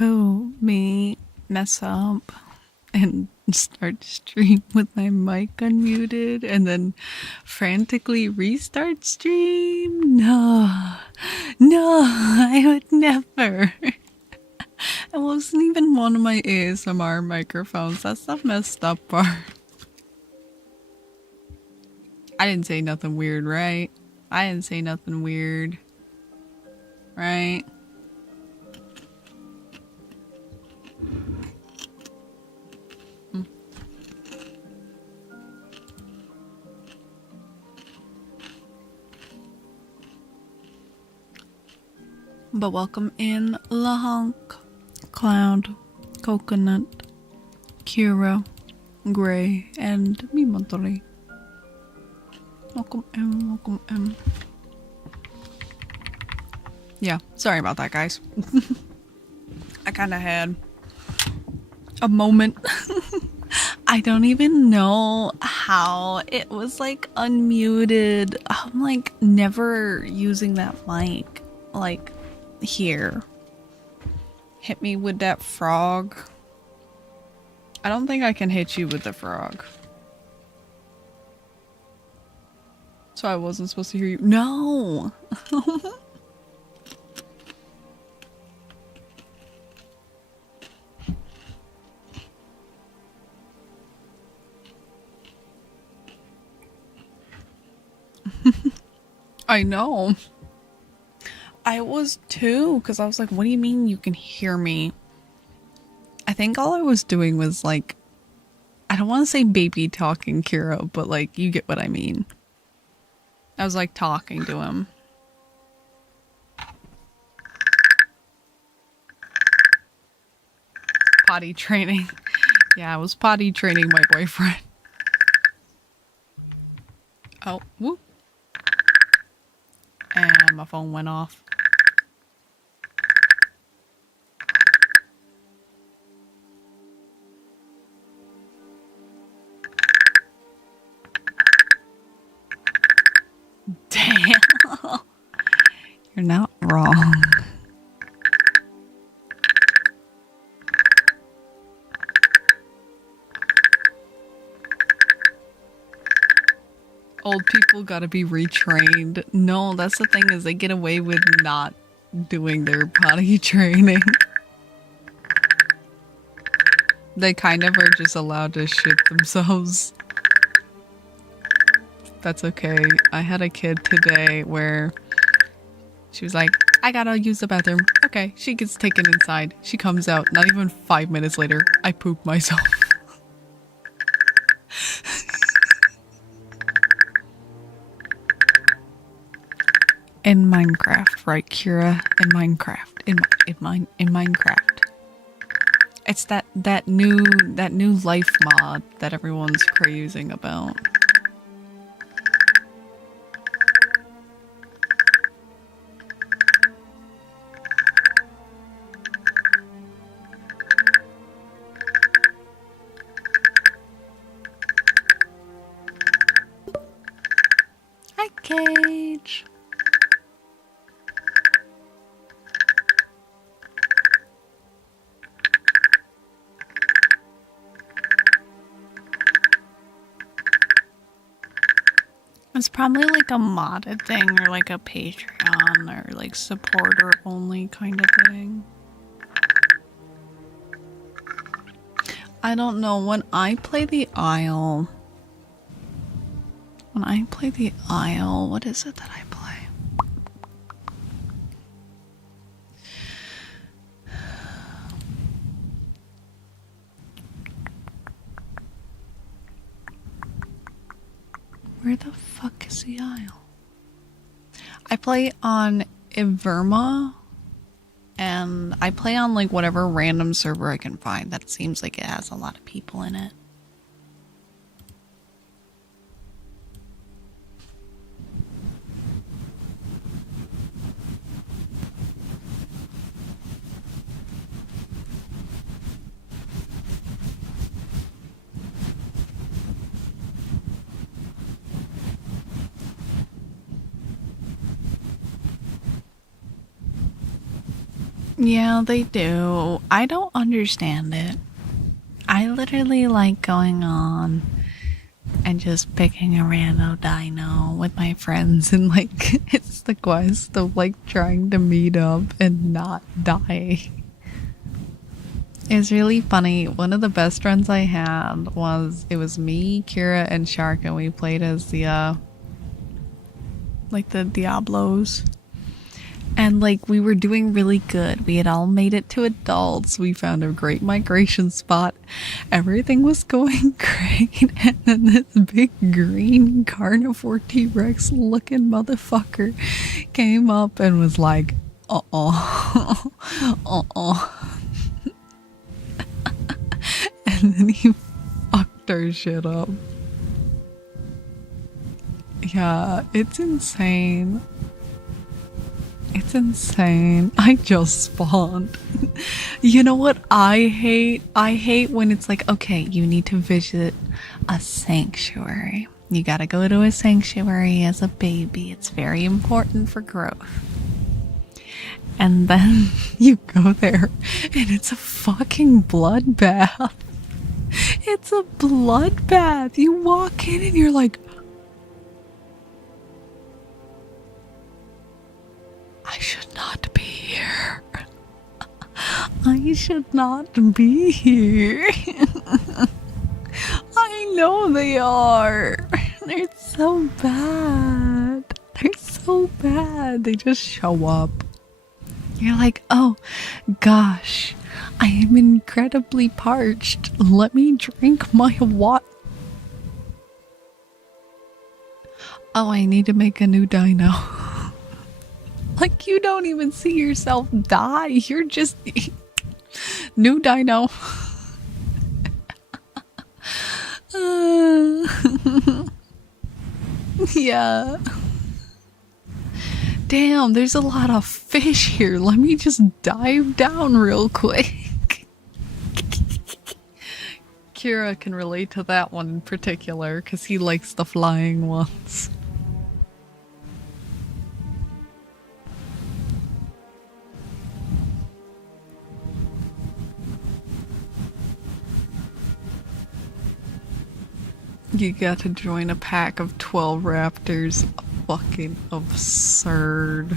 Who? Me? Mess up and start stream with my mic unmuted and then frantically restart stream? No. No, I would never. It wasn't even one of my ASMR microphones. That's the messed up part. I didn't say nothing weird, right? I didn't say nothing weird. Right? But welcome in Lahonk, Cloud, Coconut, Kira, Gray, and Mimatori. Welcome in, welcome in. Yeah, sorry about that, guys. I kind of had a moment. I don't even know how it was like unmuted. I'm like never using that mic. Like, here. Hit me with that frog. I don't think I can hit you with the frog. So I wasn't supposed to hear you. No! I know. I was too, because I was like, what do you mean you can hear me? I think all I was doing was like, I don't want to say baby talking Kira, but like, you get what I mean. I was like talking to him. Potty training. Yeah, I was potty training my boyfriend. Oh, whoop. And my phone went off. Damn. You're not wrong. Old people gotta be retrained. No, that's the thing, is they get away with not doing their potty training. They kind of are just allowed to shit themselves. That's okay. I had a kid today where she was like, I gotta use the bathroom. Okay, she gets taken inside. She comes out, not even 5 minutes later, I pooped myself. In Minecraft, right, Kira? In Minecraft. In Minecraft. It's that new life mod that everyone's crazing about. Hi, Cage. It's probably like a modded thing or like a Patreon or like supporter only kind of thing. I don't know. When I play the Isle, what is it that I play? Where the fuck is the Isle? I play on Iverma, and I play on like whatever random server I can find that seems like it has a lot of people in it. Yeah, they do. I don't understand it. I literally like going on and just picking a random dino with my friends, and like it's the quest of like trying to meet up and not die. It's really funny. One of the best friends I had was, it was me, Kira, and Shark, and we played as the like the Diablos. And like we were doing really good. We had all made it to adults. We found a great migration spot. Everything was going great. And then this big green carnivore T-Rex looking motherfucker came up and was like, and then he fucked our shit up. Yeah, it's insane. It's insane. I just spawned. You know what I hate? I hate when it's like, okay, you need to visit a sanctuary. You gotta go to a sanctuary as a baby. It's very important for growth. And then you go there and it's a fucking bloodbath. It's a bloodbath. You walk in and you're like, I should not be here. I should not be here. I know they are. They're so bad. They're so bad. They just show up. You're like, oh gosh, I am incredibly parched. Let me drink my water. Oh, I need to make a new dino. Like, you don't even see yourself die. You're just new dino. Yeah. Damn, there's a lot of fish here. Let me just dive down real quick. Kira can relate to that one in particular because he likes the flying ones. You got to join a pack of 12 raptors. Fucking absurd.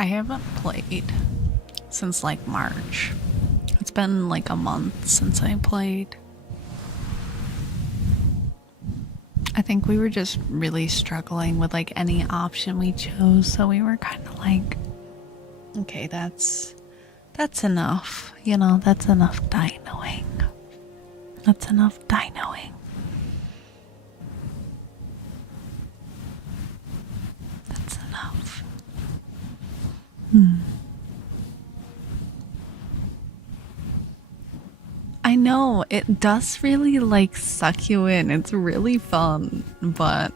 I haven't played since like March. It's been like a month since I played. I think we were just really struggling with like any option we chose, so we were kind of like, okay, that's enough, you know, that's enough dinoing. That's enough dinoing. That's enough. I know, it does really like suck you in. It's really fun, but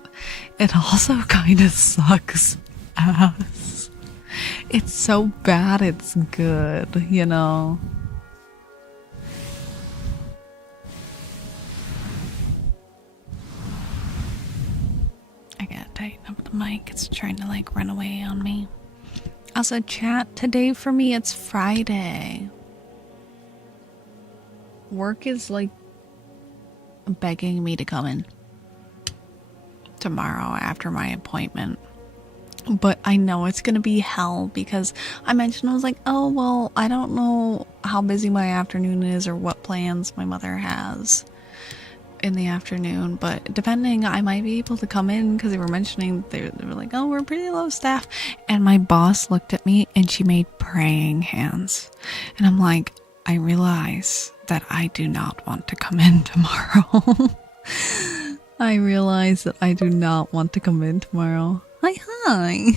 it also kind of sucks ass. It's so bad it's good, you know? I gotta tighten up the mic. It's trying to like run away on me. Also, chat, today for me it's Friday. Work is like begging me to come in tomorrow after my appointment. But I know it's gonna be hell because I mentioned, I was like, oh, well, I don't know how busy my afternoon is or what plans my mother has in the afternoon, but depending, I might be able to come in because they were mentioning, they were like, oh, we're pretty low staff. And my boss looked at me and she made praying hands. And I'm like, I realize that I do not want to come in tomorrow. I realize that I do not want to come in tomorrow. Hi.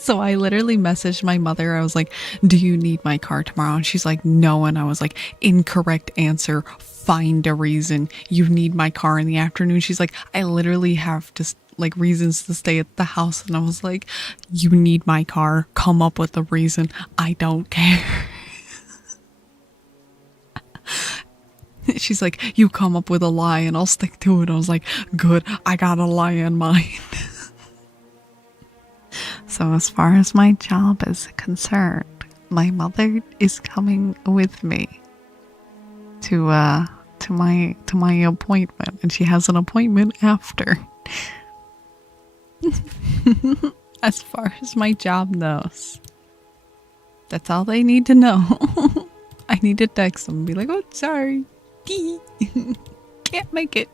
So I literally messaged my mother. I was like, do you need my car tomorrow? And she's like, no. And I was like, incorrect answer. Find a reason. You need my car in the afternoon. She's like, I literally have to like reasons to stay at the house. And I was like, you need my car. Come up with a reason. I don't care. She's like, you come up with a lie and I'll stick to it. I was like, good. I got a lie in mind. So as far as my job is concerned, my mother is coming with me to my appointment, and she has an appointment after. As far as my job knows, that's all they need to know. I need to text them and be like, oh, sorry. Can't make it.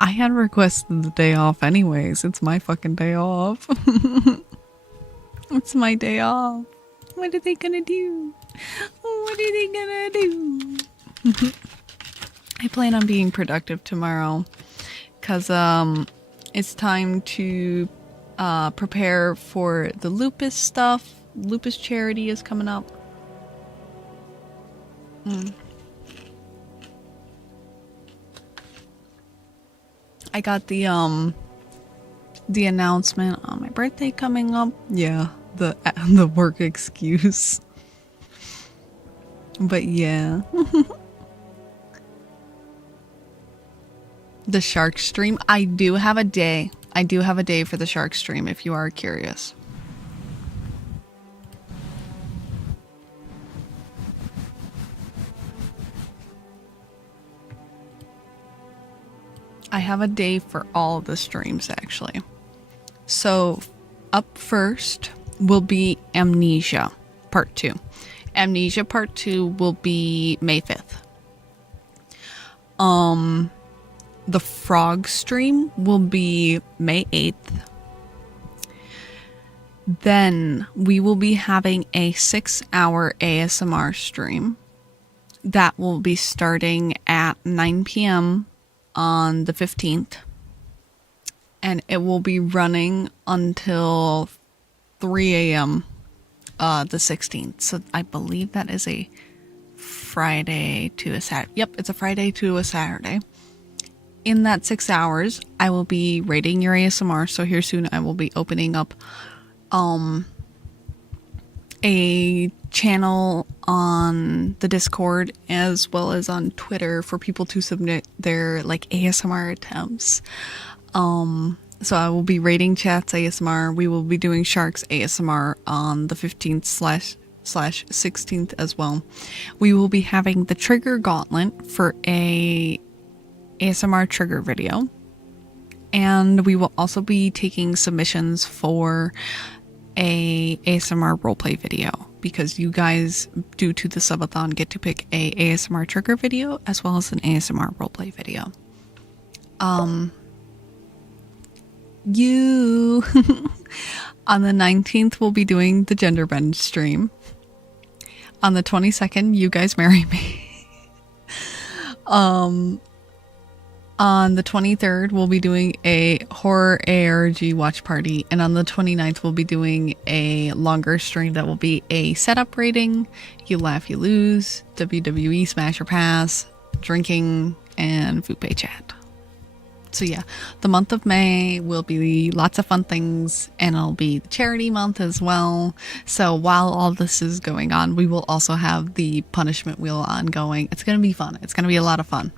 I had requested the day off anyways. It's my fucking day off. It's my day off. What are they gonna do? What are they gonna do? I plan on being productive tomorrow because it's time to prepare for the lupus stuff. Lupus charity is coming up. I got the announcement on my birthday coming up. Yeah, the work excuse. But yeah. The shark stream. I do have a day. I do have a day for the shark stream if you are curious. I have a day for all of the streams actually. So up first will be Amnesia Part 2. Amnesia Part 2 will be May 5th. The frog stream will be May 8th. Then we will be having a 6-hour ASMR stream that will be starting at 9 p.m. on the 15th. And it will be running until 3 a.m. The 16th. So I believe that is a Friday to a Saturday. Yep, it's a Friday to a Saturday. In that 6 hours, I will be rating your ASMR. So here soon I will be opening up a channel on the Discord as well as on Twitter for people to submit their like ASMR attempts. So I will be rating chats ASMR. We will be doing Sharks ASMR on the 15th / 16th as well. We will be having the trigger gauntlet for a ASMR trigger video. And we will also be taking submissions for a ASMR roleplay video because you guys, due to the subathon, get to pick a ASMR trigger video as well as an ASMR roleplay video. You on the 19th we'll be doing the gender bend stream. On the 22nd, You Guys Marry Me. On the 23rd, we'll be doing a horror ARG watch party. And on the 29th, we'll be doing a longer stream that will be a setup rating, You Laugh, You Lose, WWE Smash or Pass, drinking, and Fupe chat. So yeah, the month of May will be lots of fun things, and it'll be the charity month as well. So while all this is going on, we will also have the punishment wheel ongoing. It's going to be fun. It's going to be a lot of fun.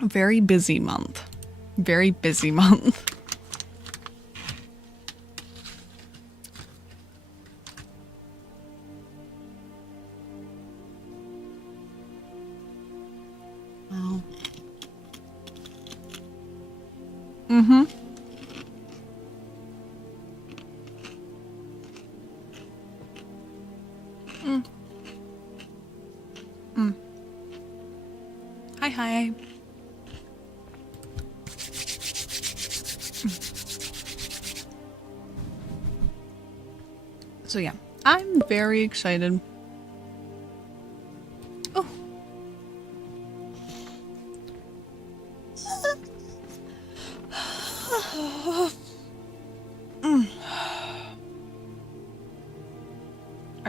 Very busy month. Very busy month. Wow. Mm-hmm. Mm. Mm. Hi. So yeah, I'm very excited. Oh.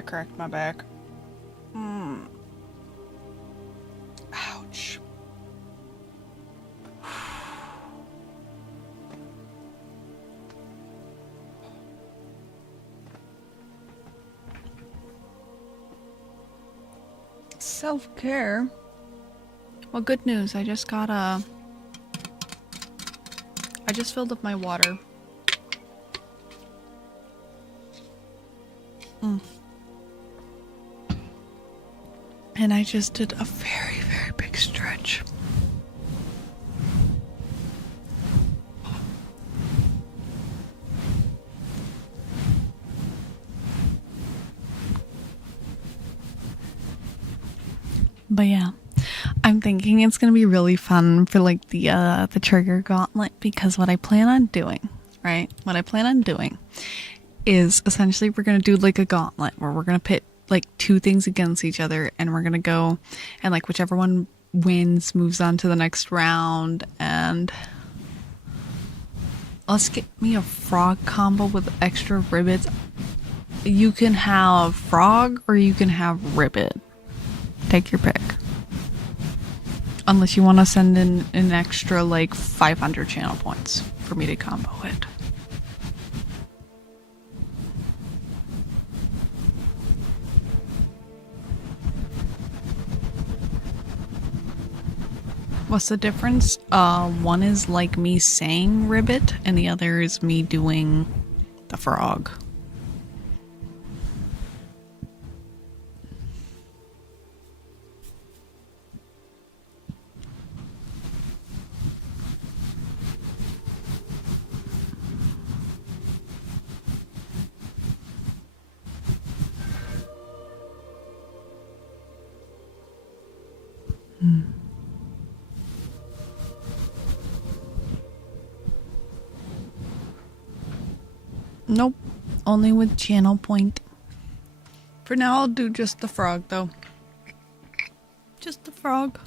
That cracked my back. Ouch. Self-care? Well, good news. I just filled up my water. And I just did a very, very big stretch. But yeah, I'm thinking it's gonna be really fun for like the trigger gauntlet, because what I plan on doing, right? What I plan on doing is essentially we're gonna do like a gauntlet where we're gonna pit like two things against each other, and we're gonna go and like whichever one wins moves on to the next round. And let's get me a frog combo with extra ribbits. You can have frog or you can have ribbit. Take your pick. Unless you want to send in an extra like 500 channel points for me to combo it. What's the difference? One is like me saying ribbit and the other is me doing the frog. Nope, only with channel point. For now, I'll do just the frog, though. Just the frog.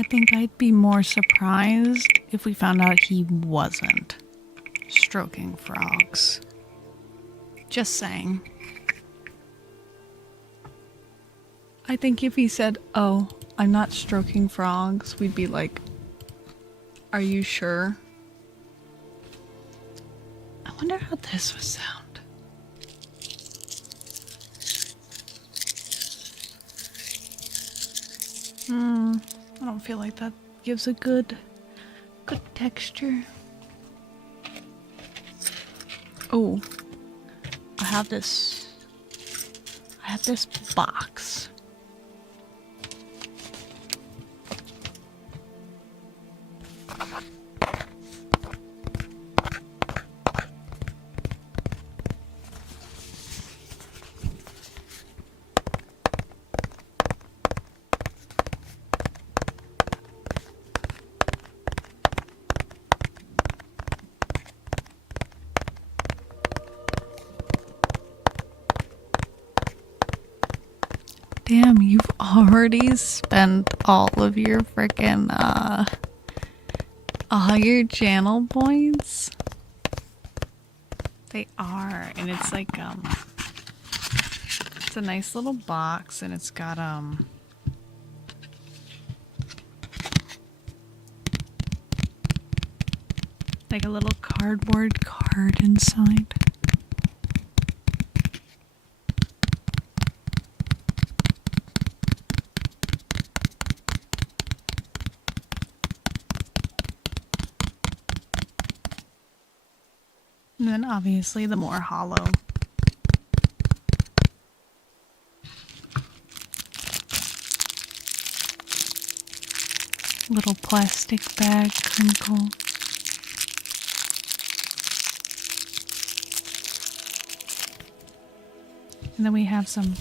I think I'd be more surprised if we found out he wasn't stroking frogs. Just saying. I think if he said, "Oh, I'm not stroking frogs," we'd be like, "Are you sure?" I wonder how this would sound. I don't feel like that gives a good texture. Oh, I have this box. Damn, you've already spent all of your frickin' all your channel points? They are, and it's like, it's a nice little box, and it's got, like a little cardboard card inside. And then obviously the more hollow. Little plastic bag crinkle. And then we have some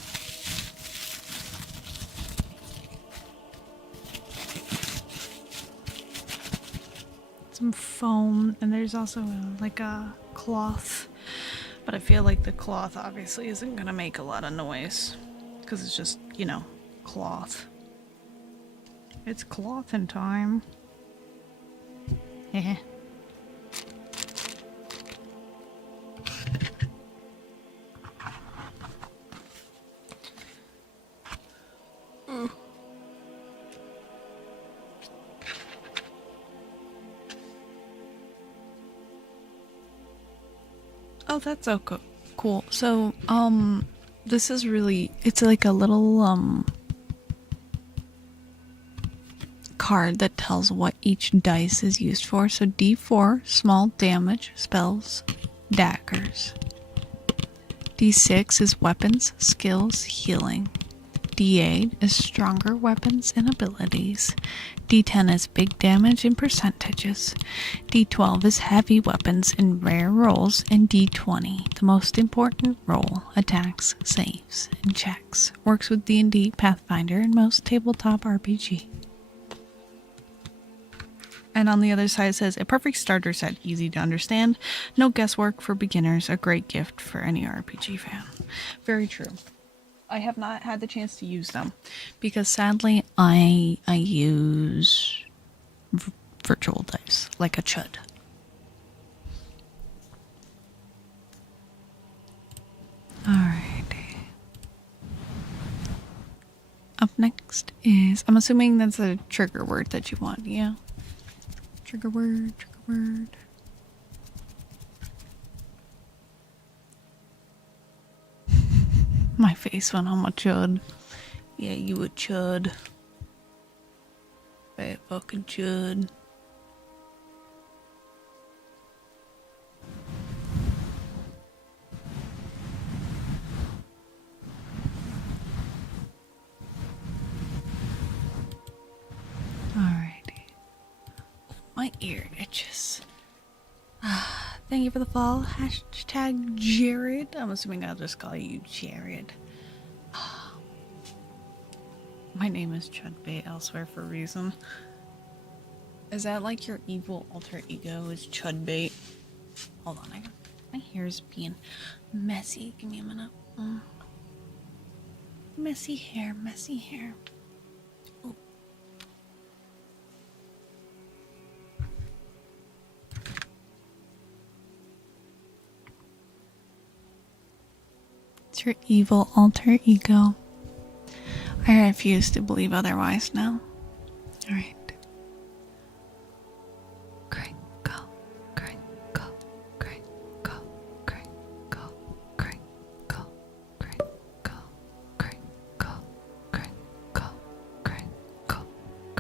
foam, and there's also like a cloth, but I feel like the cloth obviously isn't gonna make a lot of noise because it's just, you know, cloth. It's clothin' time. Heh. Oh, that's so cool. So, this is really, it's like a little, card that tells what each dice is used for. So D4, small damage, spells, daggers. D6 is weapons, skills, healing. D8 is stronger weapons and abilities. D10 is big damage and percentages. D12 is heavy weapons and rare rolls. And D20, the most important roll, attacks, saves, and checks. Works with D&D, Pathfinder, and most tabletop RPG. And on the other side it says, a perfect starter set, easy to understand, no guesswork for beginners, a great gift for any RPG fan. Very true. I have not had the chance to use them because sadly I use virtual dice like a chud. Alright. Up next is, I'm assuming that's a trigger word that you want, yeah? Trigger word, trigger word. My face when I'm a chud. Yeah, you a chud. Bad fucking chud. Alrighty. My ear itches. Thank you for the follow. Hashtag Jared. I'm assuming I'll just call you Jared. My name is Chudbait elsewhere for a reason. Is that like your evil alter ego is Chudbait? Hold on, my hair's being messy. Give me a minute. Messy hair, messy hair. Ooh. It's your evil alter ego. I refuse to believe otherwise now. Alright. Crinkle, crinkle, crinkle, crinkle, crinkle, crinkle, crinkle, crinkle, crinkle, crinkle, crinkle,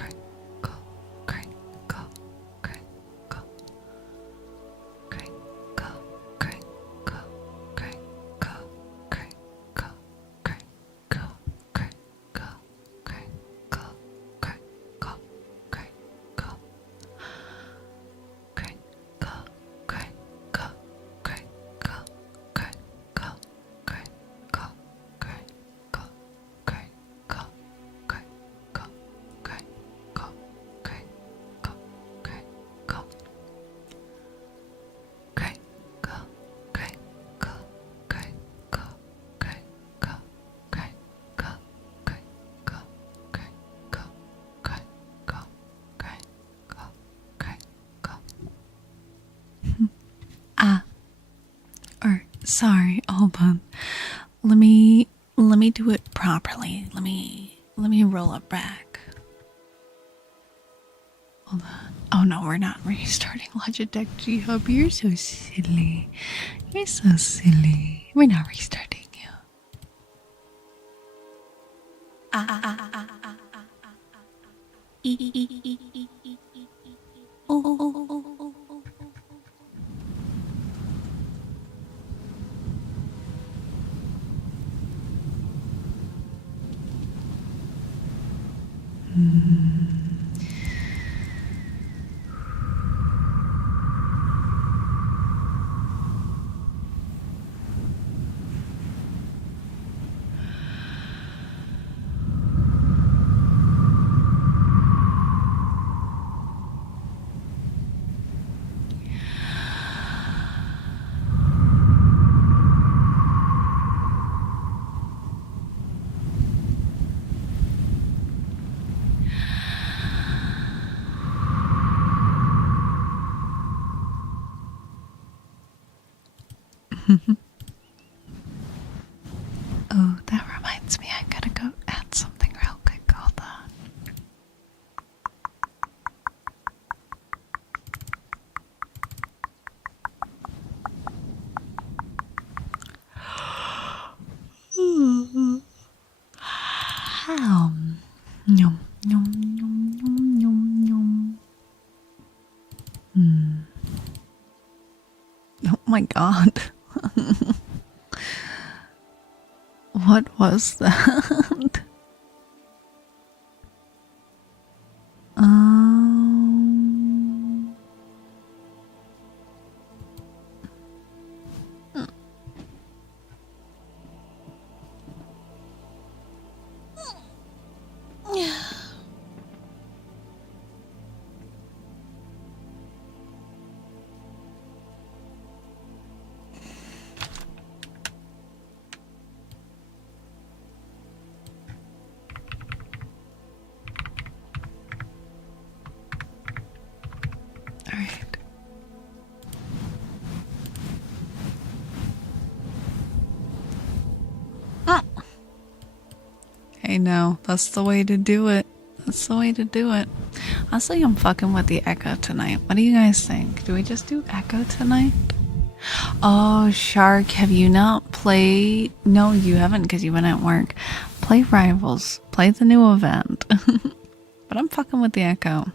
crinkle, crinkle, crinkle, crinkle, crinkle, crinkle. Sorry, hold on. Let me do it properly. Let me roll it back. Hold on. Oh no, we're not restarting Logitech G Hub. You're so silly. You're so silly. We're not restarting you. Oh, that reminds me, I gotta go add something real quick. Hold on. Yum, yum, yum, yum, yum, yum. Oh my god. What was that? Um. All right. Hey, no, that's the way to do it. That's the way to do it. Honestly, I'm fucking with the echo tonight. What do you guys think? Do we just do echo tonight? Oh, Shark, have you not played? No, you haven't because you went at work. Play Rivals. Play the new event. But I'm fucking with the echo.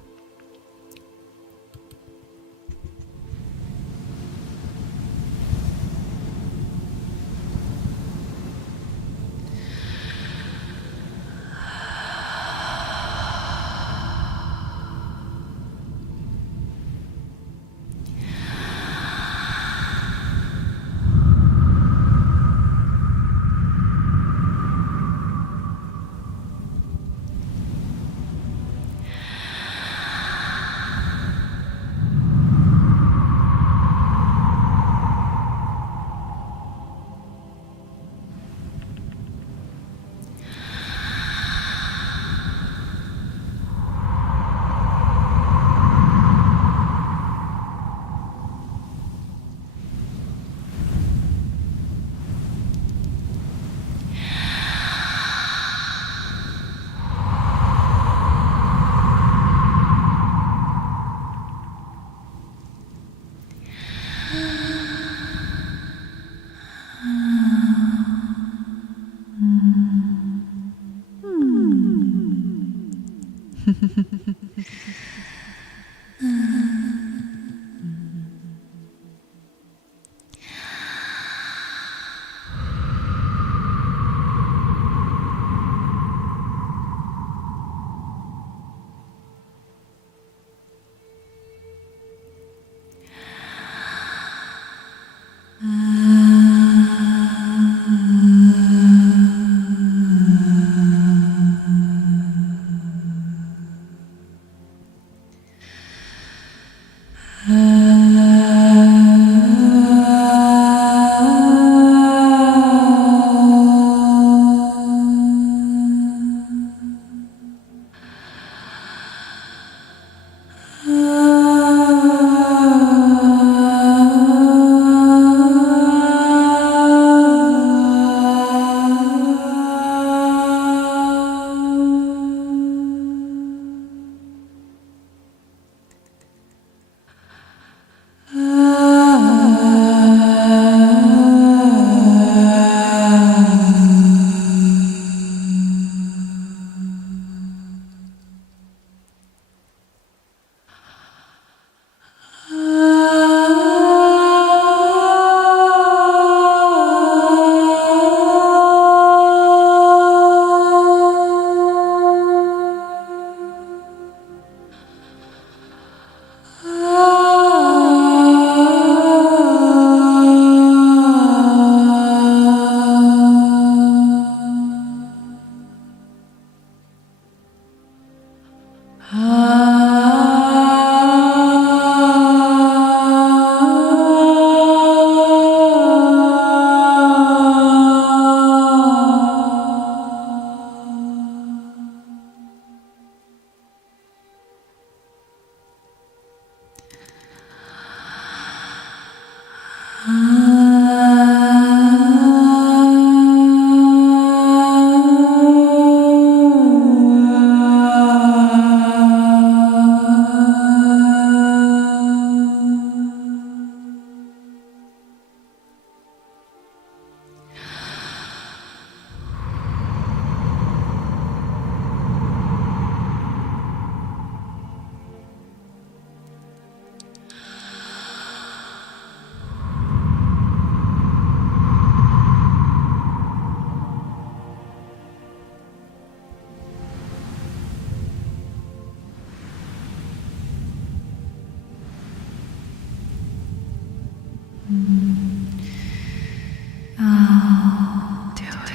I'll do it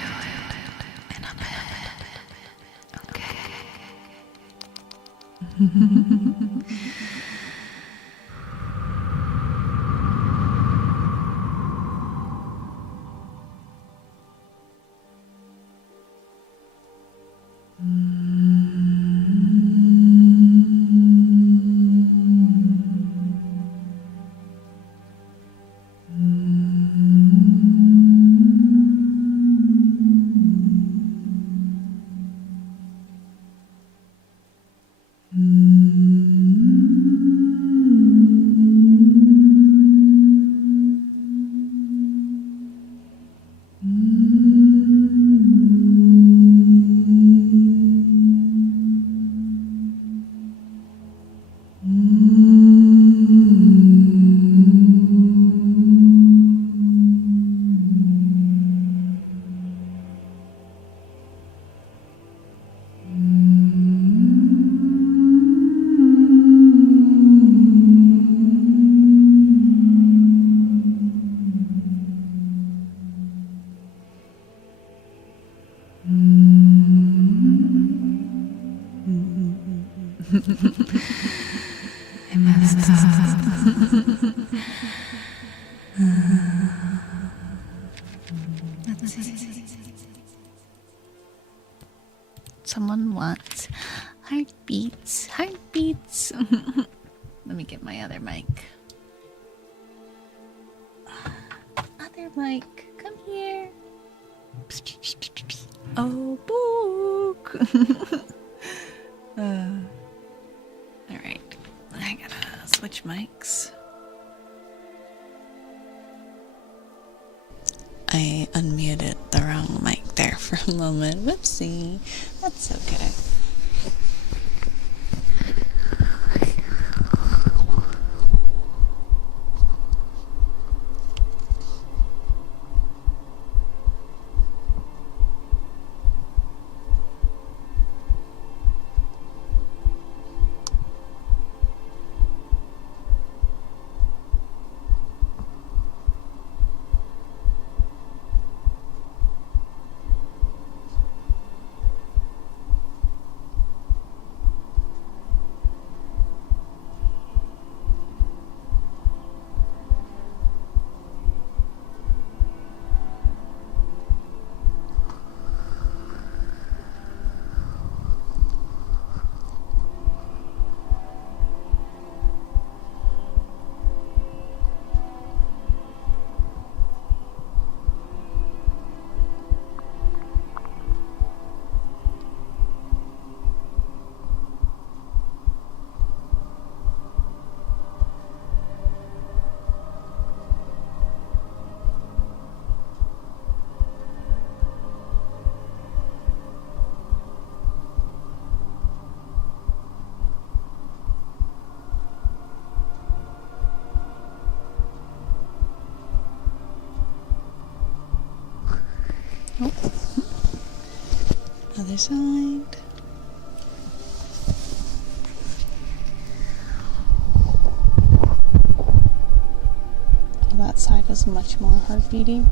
in a bit. Okay. I messed up. Let's see. Someone wants heartbeats. Heartbeats. Let me get my other mic. Other mic, come here. Oh, book. Alright, I gotta switch mics. I unmuted the wrong mic there for a moment. Whoopsie. That's okay. Oh. Other side. Oh, that side is much more heartbeating.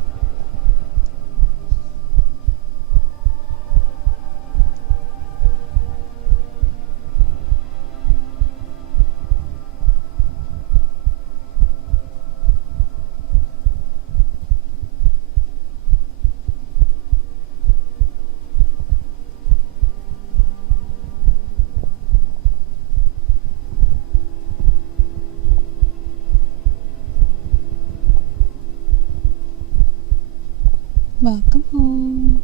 Welcome home.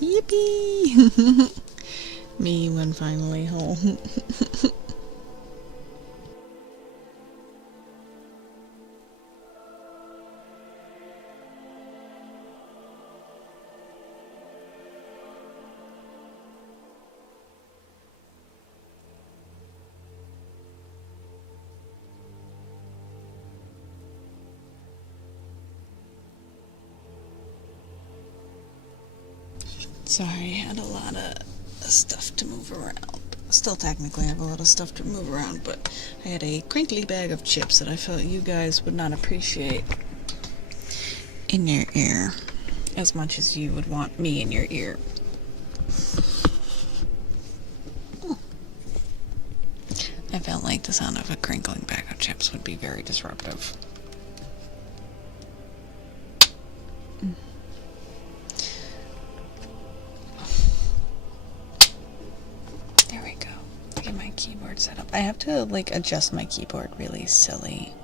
Yippee! Me when finally home. Sorry, I had a lot of stuff to move around. Still technically have a lot of stuff to move around, but I had a crinkly bag of chips that I felt you guys would not appreciate in your ear as much as you would want me in your ear. I felt like the sound of a crinkling bag of chips would be very disruptive. There we go. Get my keyboard set up. I have to like adjust my keyboard really silly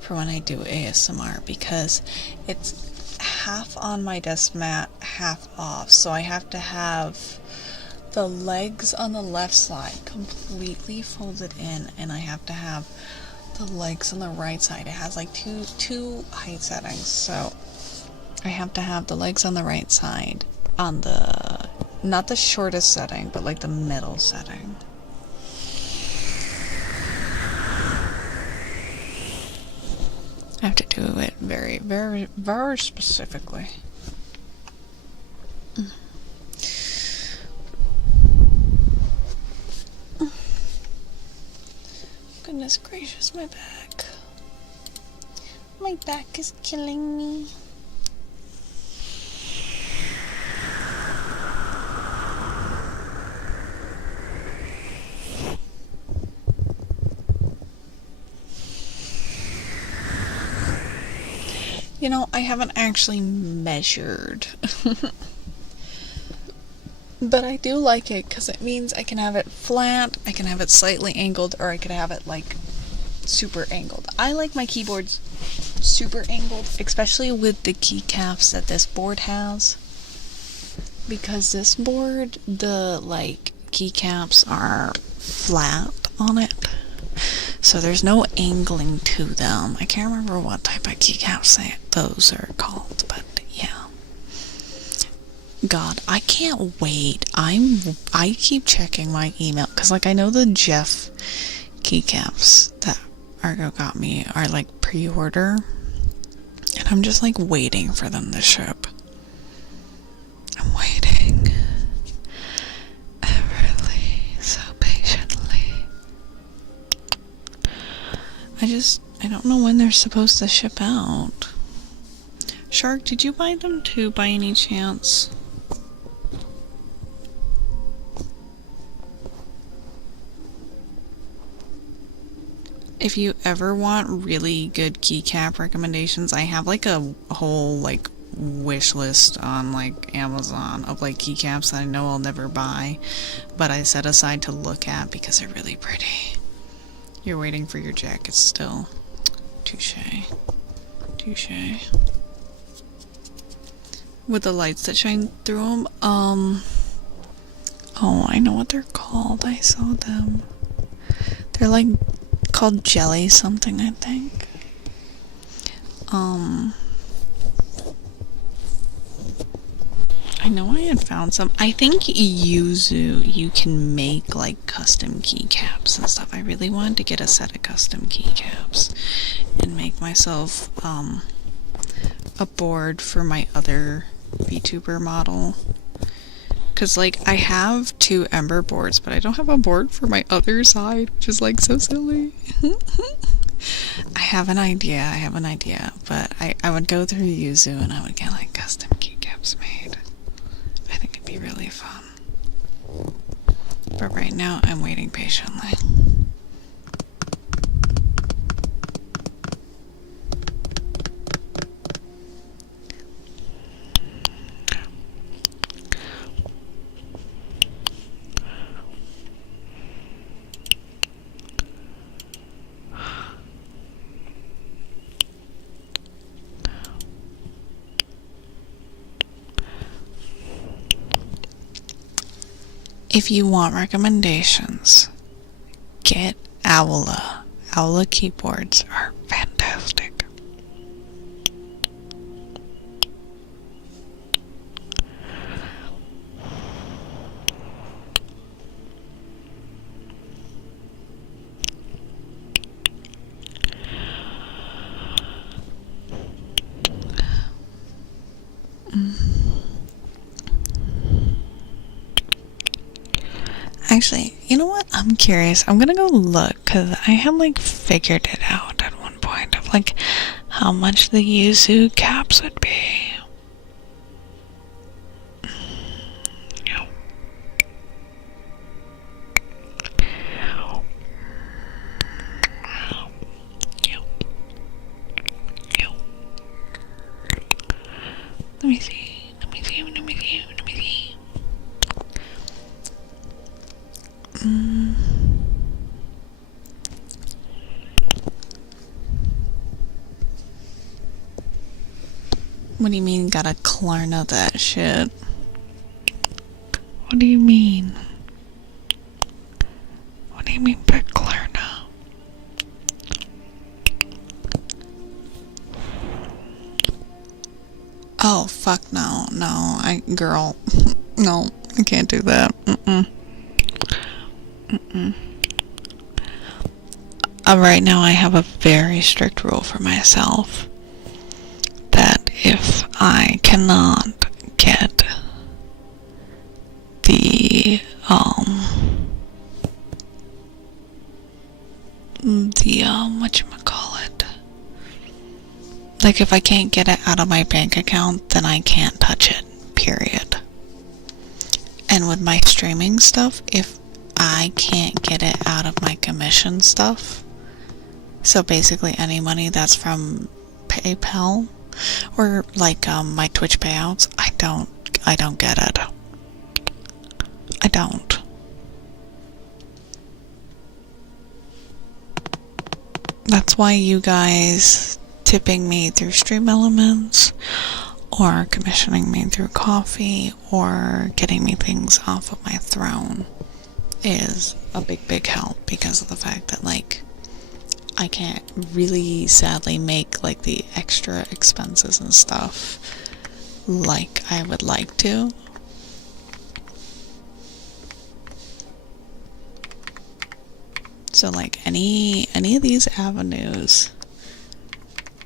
for when I do ASMR because it's half on my desk mat, half off. So I have to have the legs on the left side completely folded in, and I have to have the legs on the right side. It has like two height settings, so I have to have the legs on the right side on the, not the shortest setting, but like the middle setting. I have to do it very, very, very specifically. Goodness gracious, my back. My back is killing me. You know, I haven't actually measured. But I do like it because it means I can have it flat, I can have it slightly angled, or I could have it like super angled. I like my keyboards super angled, especially with the keycaps that this board has. Because this board, the like keycaps are flat on it. So there's no angling to them. I can't remember what type of keycaps those are called, but yeah. God, I can't wait. I keep checking my email because like I know the Jeff keycaps that Argo got me are like pre-order, and I'm just like waiting for them to ship. I'm waiting everly, so patiently. I don't know when they're supposed to ship out. Shark, did you buy them too by any chance? If you ever want really good keycap recommendations, I have like a whole like wish list on like Amazon of like keycaps that I know I'll never buy, but I set aside to look at because they're really pretty. You're waiting for your jacket still. Touche. Touche. With the lights that shine through them. Oh, I know what they're called. I saw them. They're like called jelly something, I think. I know I had found some. I think Yuzu, you can make like custom keycaps and stuff. I really wanted to get a set of custom keycaps and make myself a board for my other VTuber model. Cause like I have 2 Ember boards, but I don't have a board for my other side, which is like so silly. I have an idea, but I would go through Yuzu and I would get like custom keycaps made. I think it'd be really fun. But right now I'm waiting patiently. If you want recommendations, get Owla. Owla keyboards are fantastic. Actually, you know what? I'm curious. I'm gonna go look because I had like figured it out at one point of like how much the yuzu caps would be. Yeah. Let me see. What do you mean gotta Klarna that shit? What do you mean? What do you mean by Klarna? Oh, fuck no. No, girl. No, I can't do that. Right now I have a very strict rule for myself that if I cannot get the whatchamacallit, like if I can't get it out of my bank account, then I can't touch it, period. And with my streaming stuff, if I can't get it out of my commission stuff, so basically any money that's from PayPal or like my Twitch payouts, I don't get it. I don't. That's why you guys tipping me through Stream Elements or commissioning me through Coffee or getting me things off of my throne is a big help, because of the fact that like I can't really sadly make like the extra expenses and stuff like I would like to. So like any of these avenues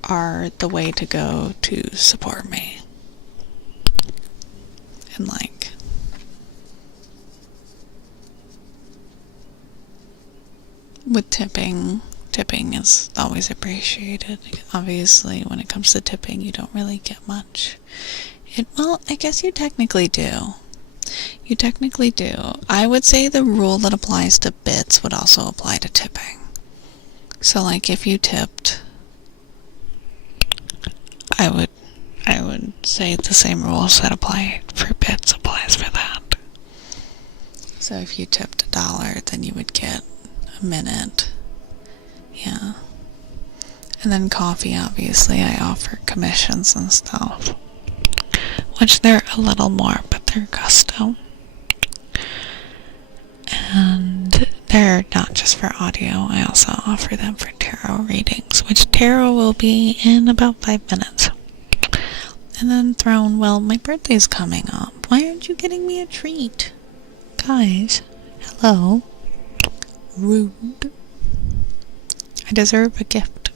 are the way to go to support me. And like with tipping is always appreciated. Obviously, when it comes to tipping, you don't really get much. Well, I guess you technically do. You technically do. I would say the rule that applies to bits would also apply to tipping. So, like, if you tipped, I would say the same rules that apply for bits applies for that. So, if you tipped $1, then you would get a minute. Yeah. And then Coffee, obviously, I offer commissions and stuff. Which they're a little more, but they're custom. And they're not just for audio, I also offer them for tarot readings, which tarot will be in about 5 minutes. And then Throne, well, my birthday's coming up. Why aren't you getting me a treat? Guys, hello. Rude. I deserve a gift.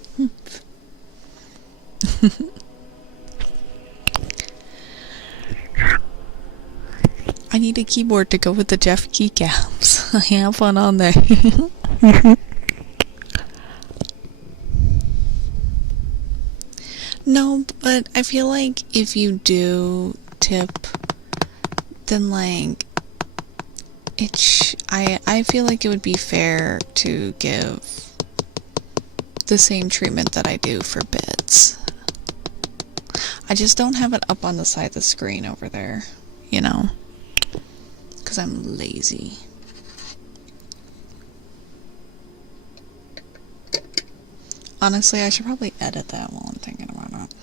I need a keyboard to go with the Jeff keycaps. I have one on there. No, but I feel like if you do tip, then like I feel like it would be fair to give the same treatment that I do for bits. I just don't have it up on the side of the screen over there, you know, because I'm lazy. Honestly, I should probably edit that while I'm thinking about it.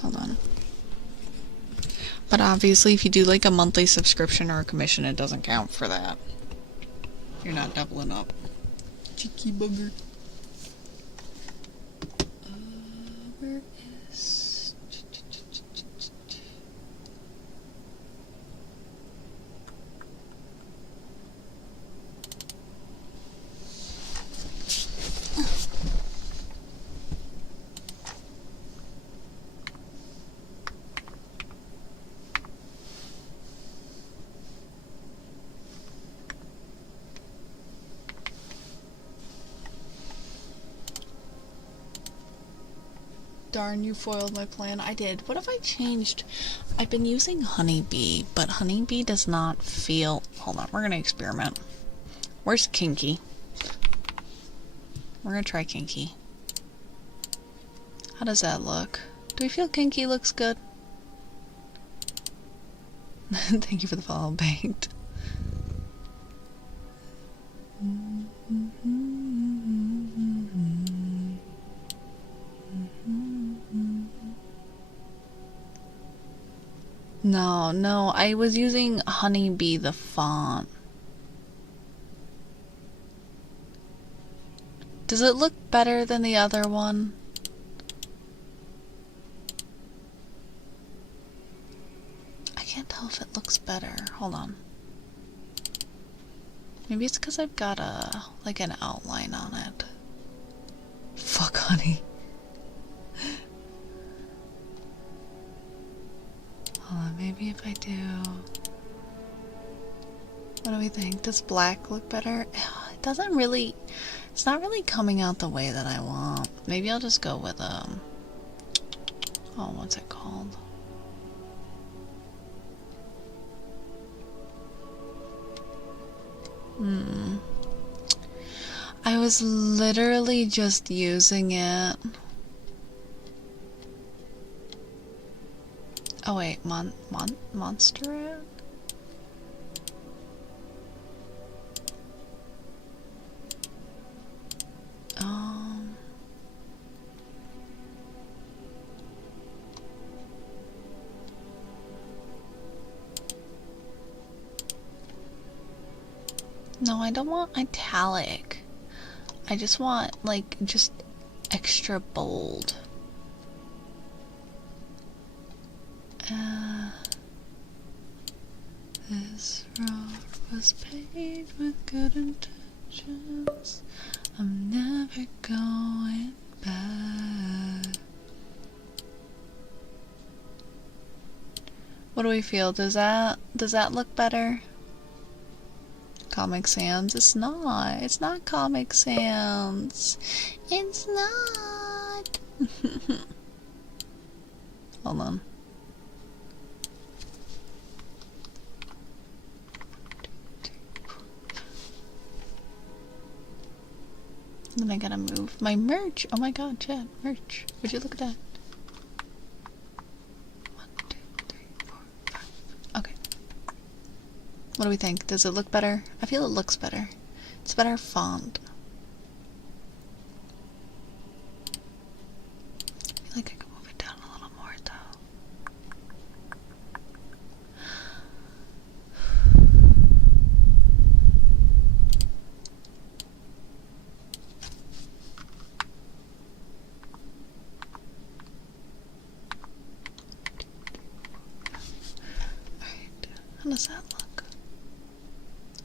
Hold on. But obviously, if you do like a monthly subscription or a commission, it doesn't count for that. You're not doubling up. Cheeky bugger. Where is... Darn, you foiled my plan. I did. What if I changed? I've been using Honeybee, but Honeybee does not feel... Hold on, we're gonna experiment. Where's Kinky? We're gonna try Kinky. How does that look? Do we feel Kinky looks good? Thank you for the follow, Baked. No, I was using Honeybee the font. Does it look better than the other one? I can't tell if it looks better. Hold on. Maybe it's because I've got like an outline on it. Fuck, honey. Hold on, maybe if I do... What do we think? Does black look better? It doesn't really... It's not really coming out the way that I want. Maybe I'll just go with, oh, what's it called? I was literally just using it. Oh wait, Monster? No, I don't want italic. I just want, like, just extra bold. This road was paved with good intentions. I'm never going back. What do we feel? Does that look better? Comic Sans? It's not. It's not Comic Sans. It's not. Hold on. Then I gotta move my merch. Oh my god, chat, merch. Would you look at that? 1, 2, 3, 4, 5. Okay. What do we think? Does it look better? I feel it looks better. It's a better font. I feel like I could move it down a little more though. Alright, how does that look?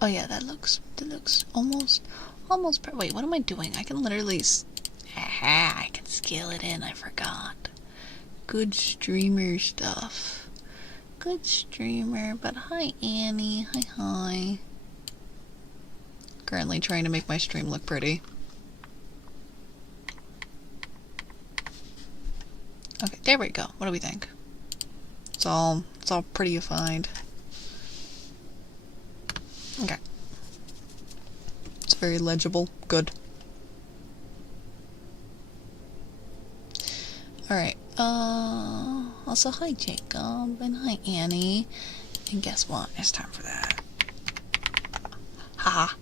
Oh yeah, that looks almost wait, what am I doing? I can literally I can scale it in, I forgot. Good streamer stuff. Good streamer, but hi Annie, hi. Currently trying to make my stream look pretty. Okay, there we go. What do we think? It's all pretty-ified. Okay. It's very legible. Good. Alright, also hi Jacob, and hi Annie. And guess what? It's time for that. Haha.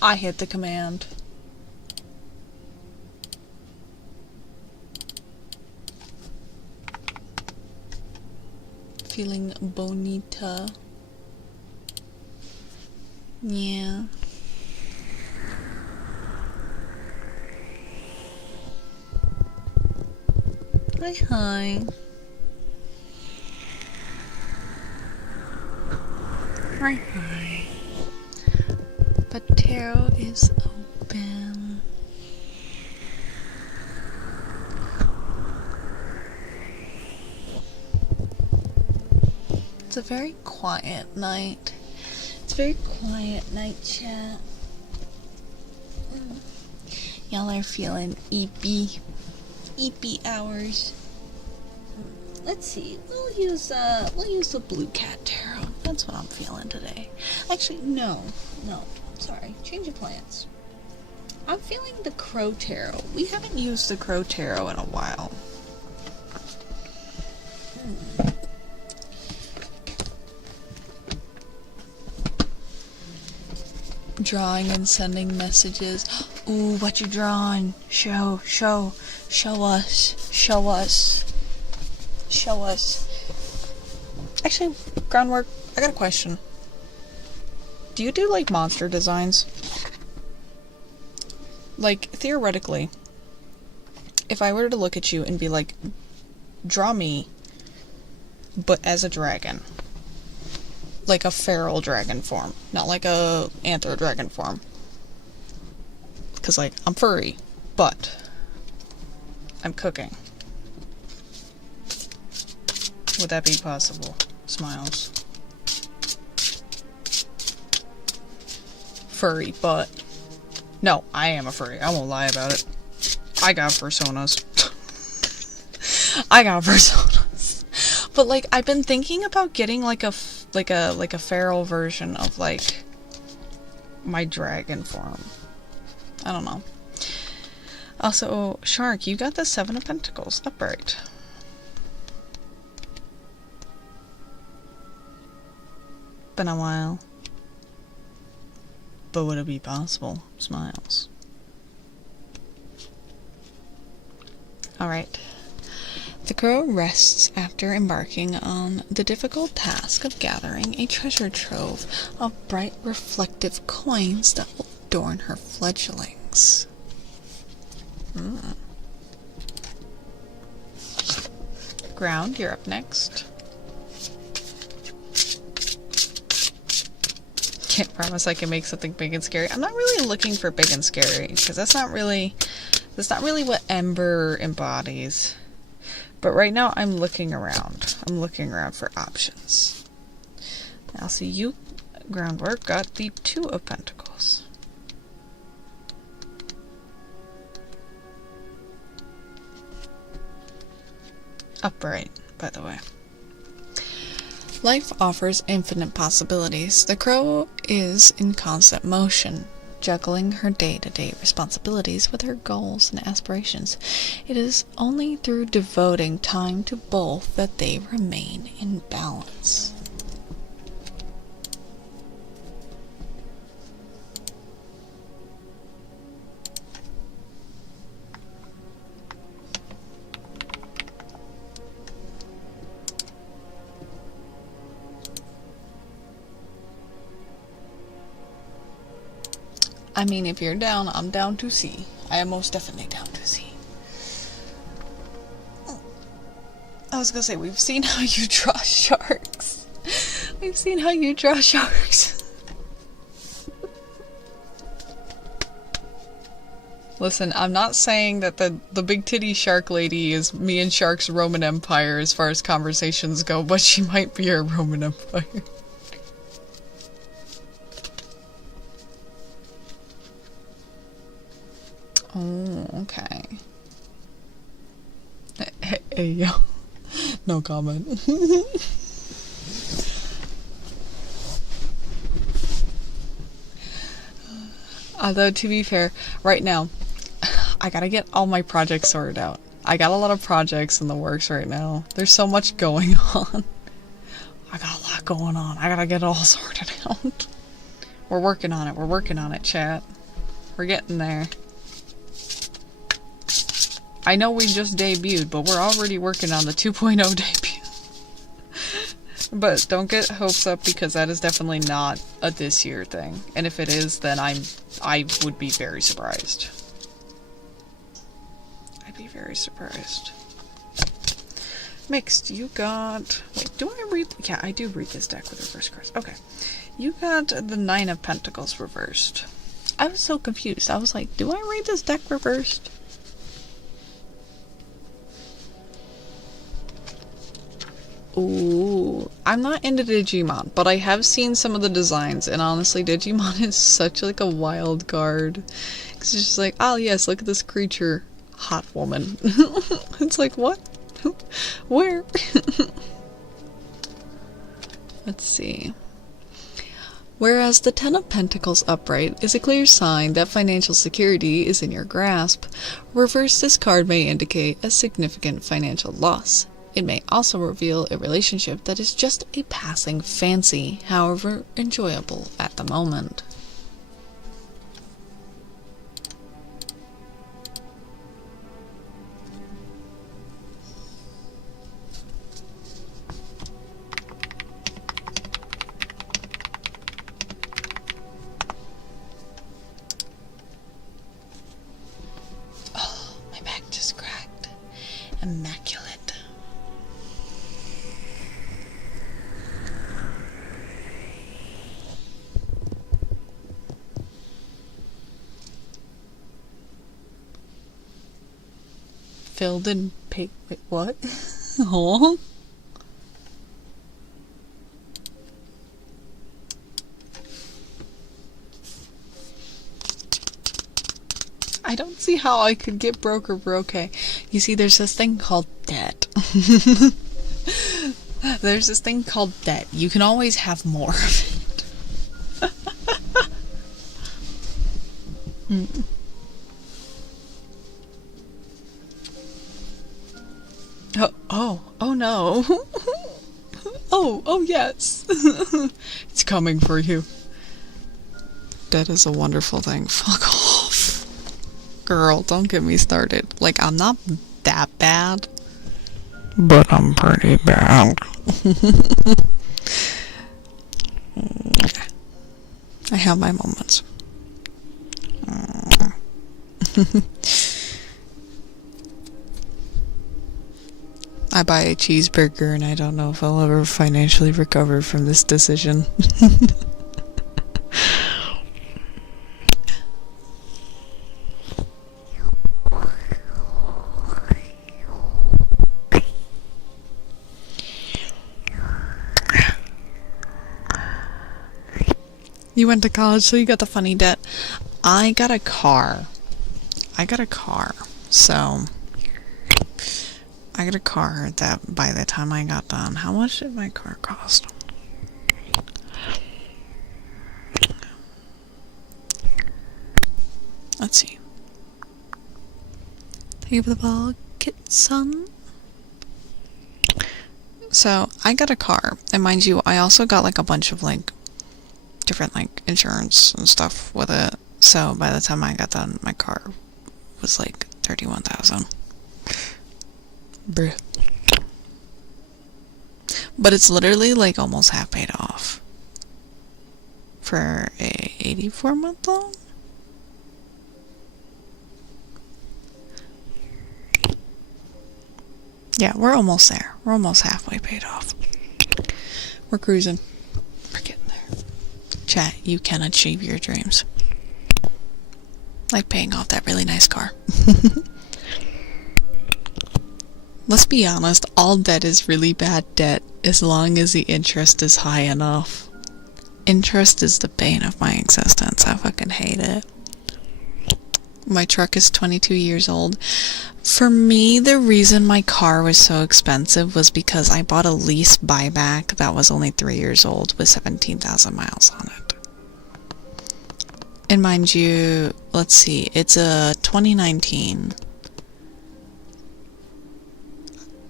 I hit the command. Feeling bonita. Yeah. Hi. Hi. But tarot is open. It's a very quiet night. It's a very quiet night, chat. Y'all are feeling eepy. eepy hours. Let's see. We'll use the Blue Cat Tarot. That's what I'm feeling today. Actually, no. Sorry. Change of plans. I'm feeling the Crow Tarot. We haven't used the Crow Tarot in a while. Drawing and sending messages. Ooh, what you drawing? Show us. Actually, Groundwork, I got a question. Do you do, like, monster designs? Like, theoretically, if I were to look at you and be like, draw me, but as a dragon. Like a feral dragon form, not like a anther dragon form. Because, like, I'm furry, but I'm cooking. Would that be possible? Smiles. Furry, but... No, I am a furry. I won't lie about it. I got personas. But, like, I've been thinking about getting, like, a feral version of, like, my dragon form. I don't know. Also, Shark, you got the 7 of Pentacles upright. Been a while. But would it be possible? Smiles. Alright. The crow rests after embarking on the difficult task of gathering a treasure trove of bright reflective coins that will adorn her fledglings. Ground, you're up next. Can't promise I can make something big and scary. I'm not really looking for big and scary, because that's not really what Ember embodies. But right now I'm looking around. I'm looking around for options. Now see, you, Groundwork, got the 2 of Pentacles. Upright, by the way. Life offers infinite possibilities. The crow is in constant motion, juggling her day-to-day responsibilities with her goals and aspirations. It is only through devoting time to both that they remain in balance. I mean, if you're down, I'm down to see. I am most definitely down to see. I was gonna say, we've seen how you draw sharks. We've seen how you draw sharks. Listen, I'm not saying that the big titty shark lady is me and Shark's Roman Empire as far as conversations go, but she might be our Roman Empire. Oh, okay. Hey, yo. No comment. Although, to be fair, right now, I gotta get all my projects sorted out. I got a lot of projects in the works right now. There's so much going on. I got a lot going on. I gotta get it all sorted out. We're working on it. We're working on it, chat. We're getting there. I know we just debuted, but we're already working on the 2.0 debut. But don't get hopes up, because that is definitely not a this year thing. And if it is, then I would be very surprised. I'd be very surprised. Mixed, you got... Wait, do I read... Yeah, I do read this deck with reverse cards. Okay. You got the 9 of Pentacles reversed. I was so confused. I was like, do I read this deck reversed? Ooh, I'm not into Digimon, but I have seen some of the designs, and honestly, Digimon is such like a wild card. It's just like, oh yes, look at this creature. hot woman. It's like, what? Where? Let's see. Whereas the Ten of Pentacles upright is a clear sign that financial security is in your grasp, reverse this card may indicate a significant financial loss. It may also reveal a relationship that is just a passing fancy, however enjoyable at the moment. Immaculate. Filled in pink. Wait, what? Oh. I don't see how I could get broke or broke. You see, there's this thing called debt. There's this thing called debt. You can always have more of it. Oh no. Oh yes. It's coming for you. Debt is a wonderful thing. Fuck off. Girl, don't get me started. Like, I'm not that bad, but I'm pretty bad. I have my moments. I buy a cheeseburger and I don't know if I'll ever financially recover from this decision. You went to college, so you got the funny debt. I got a car. So I got a car that by the time I got done, how much did my car cost? Let's see. Thank you for the bucket, son. So I got a car, and mind you, I also got like a bunch of like different like insurance and stuff with it. So by the time I got done, my car was like 31,000. Bruh. But it's literally like almost half paid off for a 84-month loan. Yeah, we're almost there. We're almost halfway paid off. We're cruising. We're getting there. Chat, you can achieve your dreams. Like paying off that really nice car. Let's be honest, all debt is really bad debt as long as the interest is high enough. Interest is the bane of my existence. I fucking hate it. My truck is 22 years old. For me, the reason my car was so expensive was because I bought a lease buyback that was only 3 years old with 17,000 miles on it. And mind you, let's see, it's a 2019.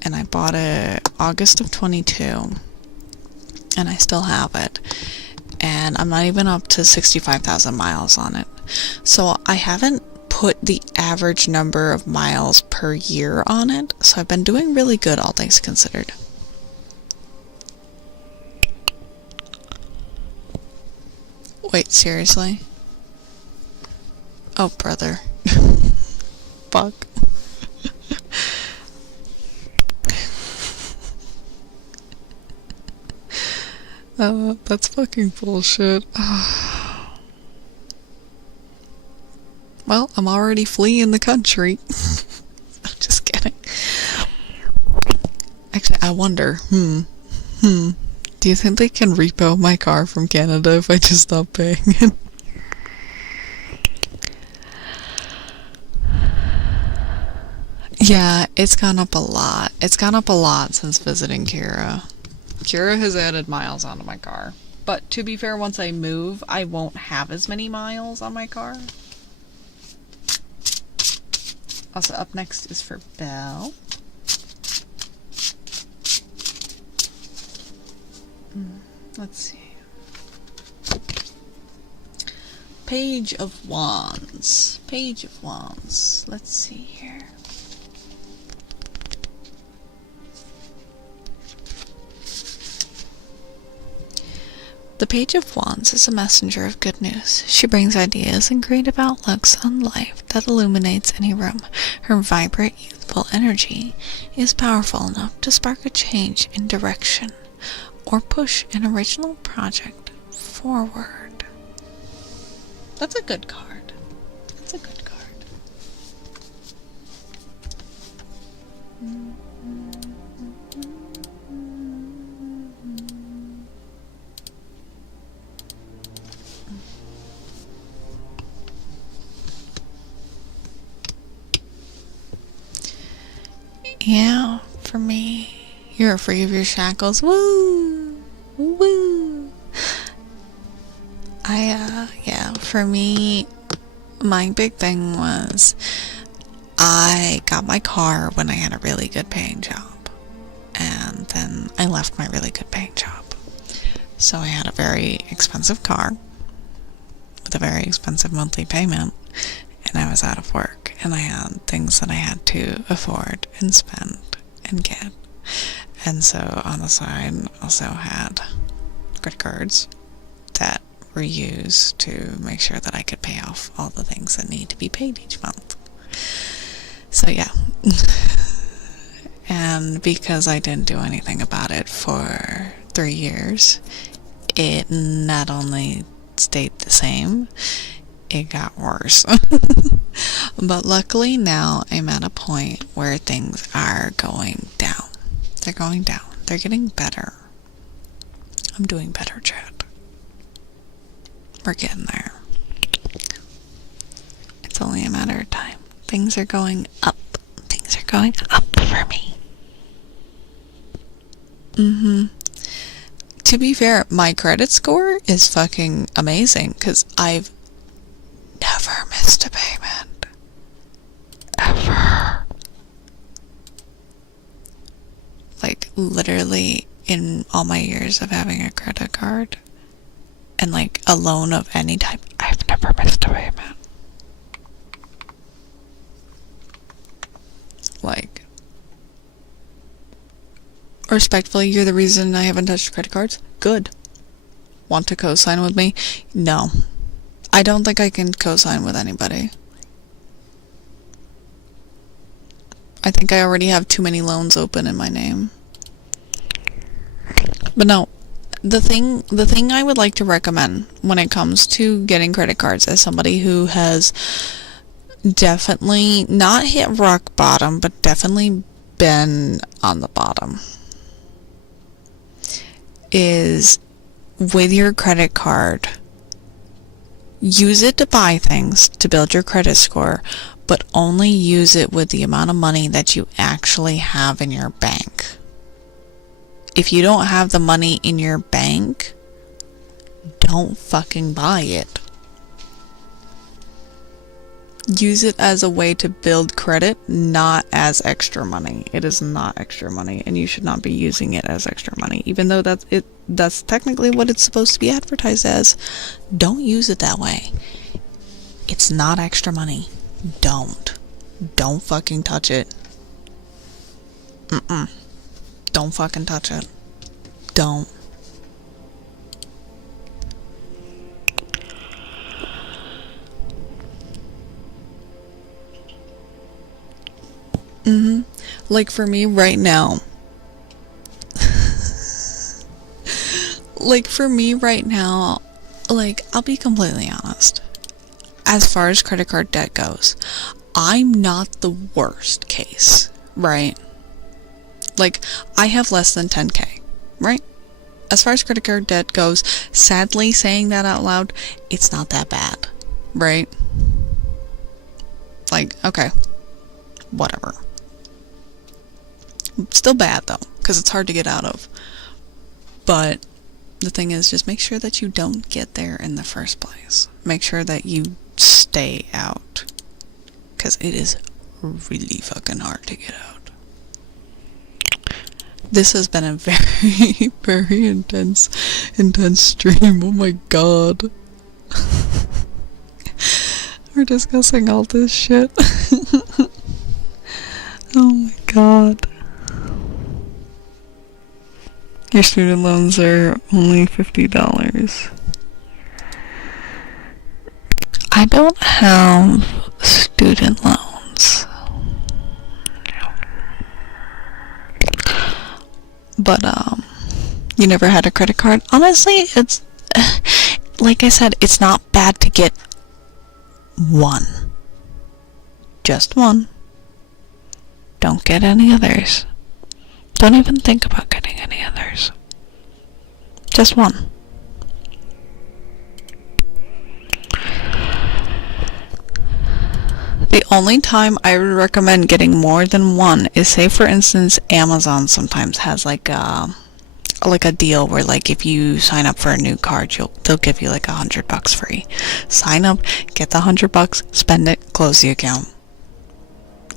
And I bought it August of 22. And I still have it. And I'm not even up to 65,000 miles on it. So I haven't put the average number of miles per year on it. So I've been doing really good, all things considered. Wait, seriously? Oh, brother. Fuck. That's fucking bullshit. Well, I'm already fleeing the country. I'm just kidding. Actually, I wonder, do you think they can repo my car from Canada if I just stop paying it? Yeah, it's gone up a lot. It's gone up a lot since visiting Kira. Kira has added miles onto my car. But to be fair, once I move, I won't have as many miles on my car. Also, up next is for Belle. Let's see. Page of Wands. Page of Wands. Let's see here. The Page of Wands is a messenger of good news. She brings ideas and creative outlooks on life that illuminates any room. Her vibrant, youthful energy is powerful enough to spark a change in direction or push an original project forward. That's a good card. That's a good card. Yeah, for me, you're free of your shackles. Woo! Woo! Yeah, for me, my big thing was I got my car when I had a really good paying job. And then I left my really good paying job. So I had a very expensive car with a very expensive monthly payment. And I was out of work. And I had things that I had to afford and spend and get. And so on the side, also had credit cards that were used to make sure that I could pay off all the things that need to be paid each month. So yeah. And because I didn't do anything about it for 3 years, it not only stayed the same, it got worse. But luckily now I'm at a point where things are going down. They're going down. They're getting better. I'm doing better, Chad. We're getting there. It's only a matter of time. Things are going up. Things are going up for me. To be fair, my credit score is fucking amazing because I've never missed a payment. Ever. Like, literally, in all my years of having a credit card and, like, a loan of any type, I've never missed a payment. Like, respectfully, you're the reason I haven't touched credit cards? Good. Want to co-sign with me? No. I don't think I can co-sign with anybody. I think I already have too many loans open in my name. But no, the thing I would like to recommend when it comes to getting credit cards as somebody who has definitely not hit rock bottom, but definitely been on the bottom, is with your credit card, use it to buy things to build your credit score, but only use it with the amount of money that you actually have in your bank. If you don't have the money in your bank, don't fucking buy it. Use it as a way to build credit, not as extra money. It is not extra money, and you should not be using it as extra money, even though that's technically what it's supposed to be advertised as. Don't use it that way. It's not extra money. Don't fucking touch it. Don't fucking touch it. Don't. Like for me right now, like I'll be completely honest. As far as credit card debt goes, I'm not the worst case, right? Like, I have less than 10K, right? As far as credit card debt goes, sadly saying that out loud, it's not that bad, right? Like, okay, whatever. Still bad though, because it's hard to get out of. But the thing is, just make sure that you don't get there in the first place. Make sure that you stay out, because it is really fucking hard to get out. This has been a very, very intense stream. Oh my god. We're discussing all this shit. Oh my god. Your student loans are only $50. I don't have student loans. But, you never had a credit card? Honestly, it's, like I said, it's not bad to get one. Just one. Don't get any others. Don't even think about getting any others. Just one. The only time I would recommend getting more than one is, say for instance, Amazon sometimes has like a deal where, like, if you sign up for a new card, they'll give you like $100 free. Sign up, get the $100, spend it, close the account.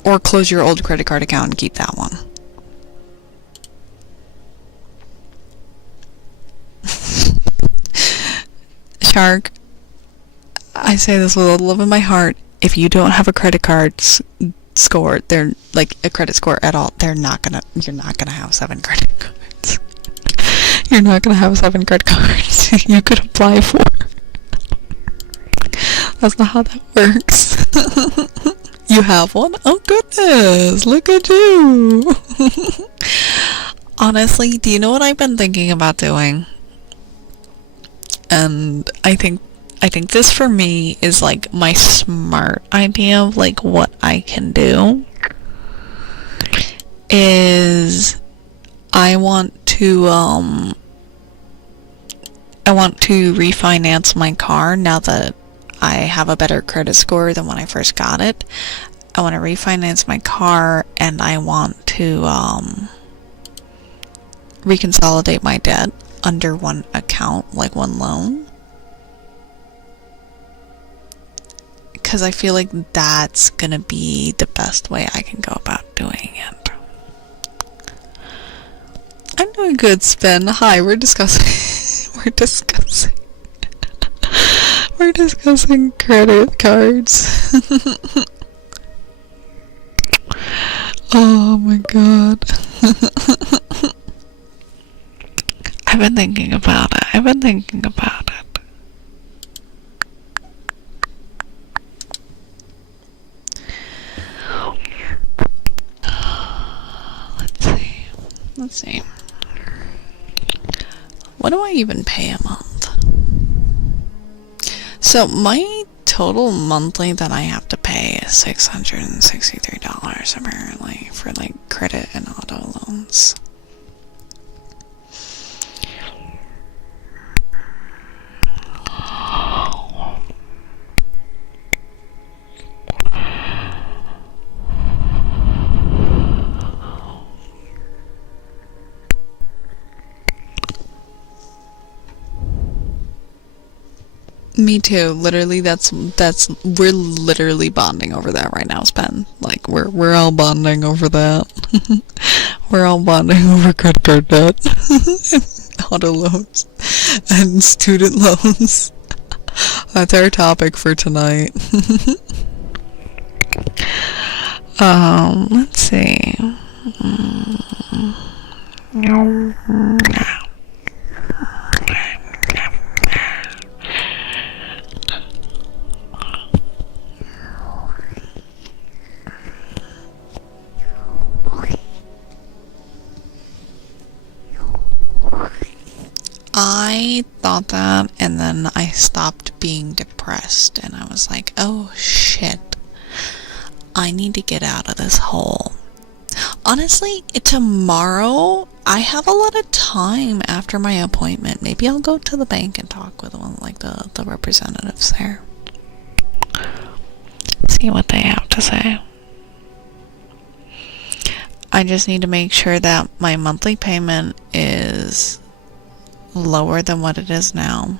Or close your old credit card account and keep that one. Shark, I say this with all the love in my heart. If you don't have a credit card score, they're like a credit score at all, you're not gonna have 7 credit cards. You're not gonna have 7 credit cards you could apply for. That's not how that works. You have one? Oh goodness, look at you. Honestly, do you know what I've been thinking about doing? And I think this for me is like my smart idea of like what I can do is I want to refinance my car now that I have a better credit score than when I first got it. I want to refinance my car, and I want to reconsolidate my debt under one account, like one loan. Because I feel like that's gonna be the best way I can go about doing it. I'm doing good, Spin. Hi, we're discussing we're discussing credit cards. Oh my god. I've been thinking about it. Let's see. What do I even pay a month? So my total monthly that I have to pay is $663 apparently for like credit and auto loans. Me too. Literally, we're literally bonding over that right now, Spen. Like, we're all bonding over that. We're all bonding over credit card debt, auto loans, and student loans. That's our topic for tonight. Let's see. I thought that, and then I stopped being depressed, and I was like, oh shit, I need to get out of this hole. Honestly, tomorrow, I have a lot of time after my appointment. Maybe I'll go to the bank and talk with one, like the representatives there. See what they have to say. I just need to make sure that my monthly payment is lower than what it is now.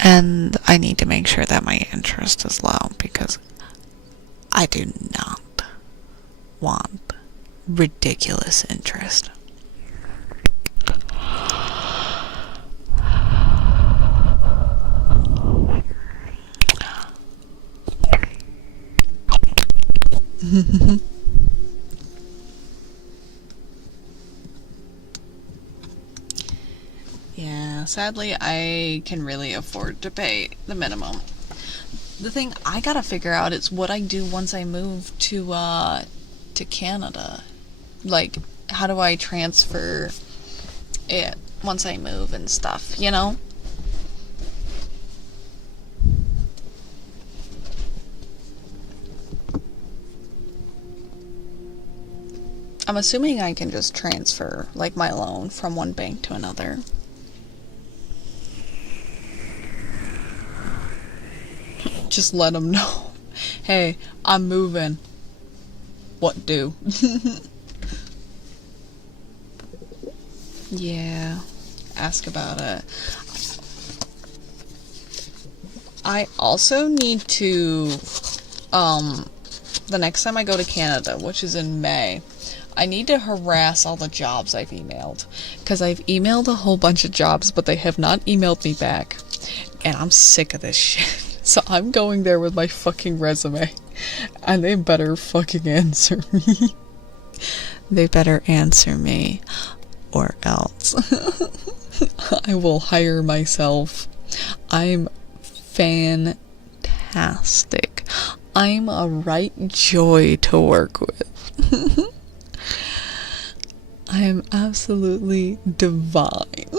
And I need to make sure that my interest is low, because I do not want ridiculous interest. Yeah, sadly, I can really afford to pay the minimum. The thing I gotta figure out is what I do once I move to Canada. Like, how do I transfer it once I move and stuff, you know? I'm assuming I can just transfer, like, my loan from one bank to another. Just let them know. Hey, I'm moving. What do? Yeah, ask about it. I also need to, the next time I go to Canada, which is in May, I need to harass all the jobs I've emailed. Because I've emailed a whole bunch of jobs, but they have not emailed me back. And I'm sick of this shit. So I'm going there with my fucking resume. And they better fucking answer me. They better answer me. Or else. I will hire myself. I'm fantastic. I'm a right joy to work with. I am absolutely divine.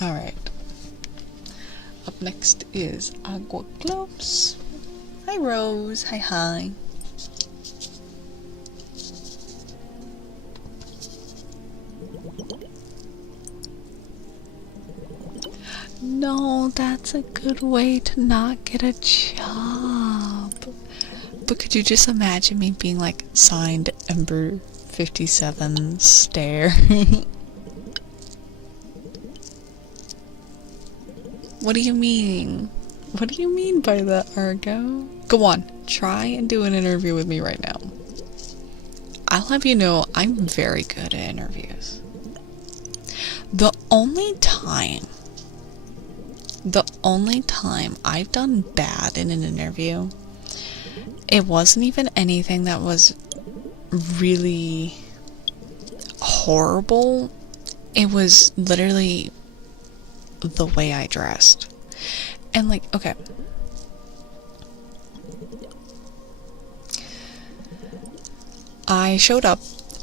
Alright. Up next is Agua Gloves. Hi Rose. Hi hi. No, that's a good way to not get a job. But could you just imagine me being like, signed Ember 57 Stare? What do you mean? What do you mean by that, Argo? Go on, try and do an interview with me right now. I'll have you know, I'm very good at interviews. The only time I've done bad in an interview, it wasn't even anything that was really horrible. It was literally the way I dressed. And like, okay. I showed up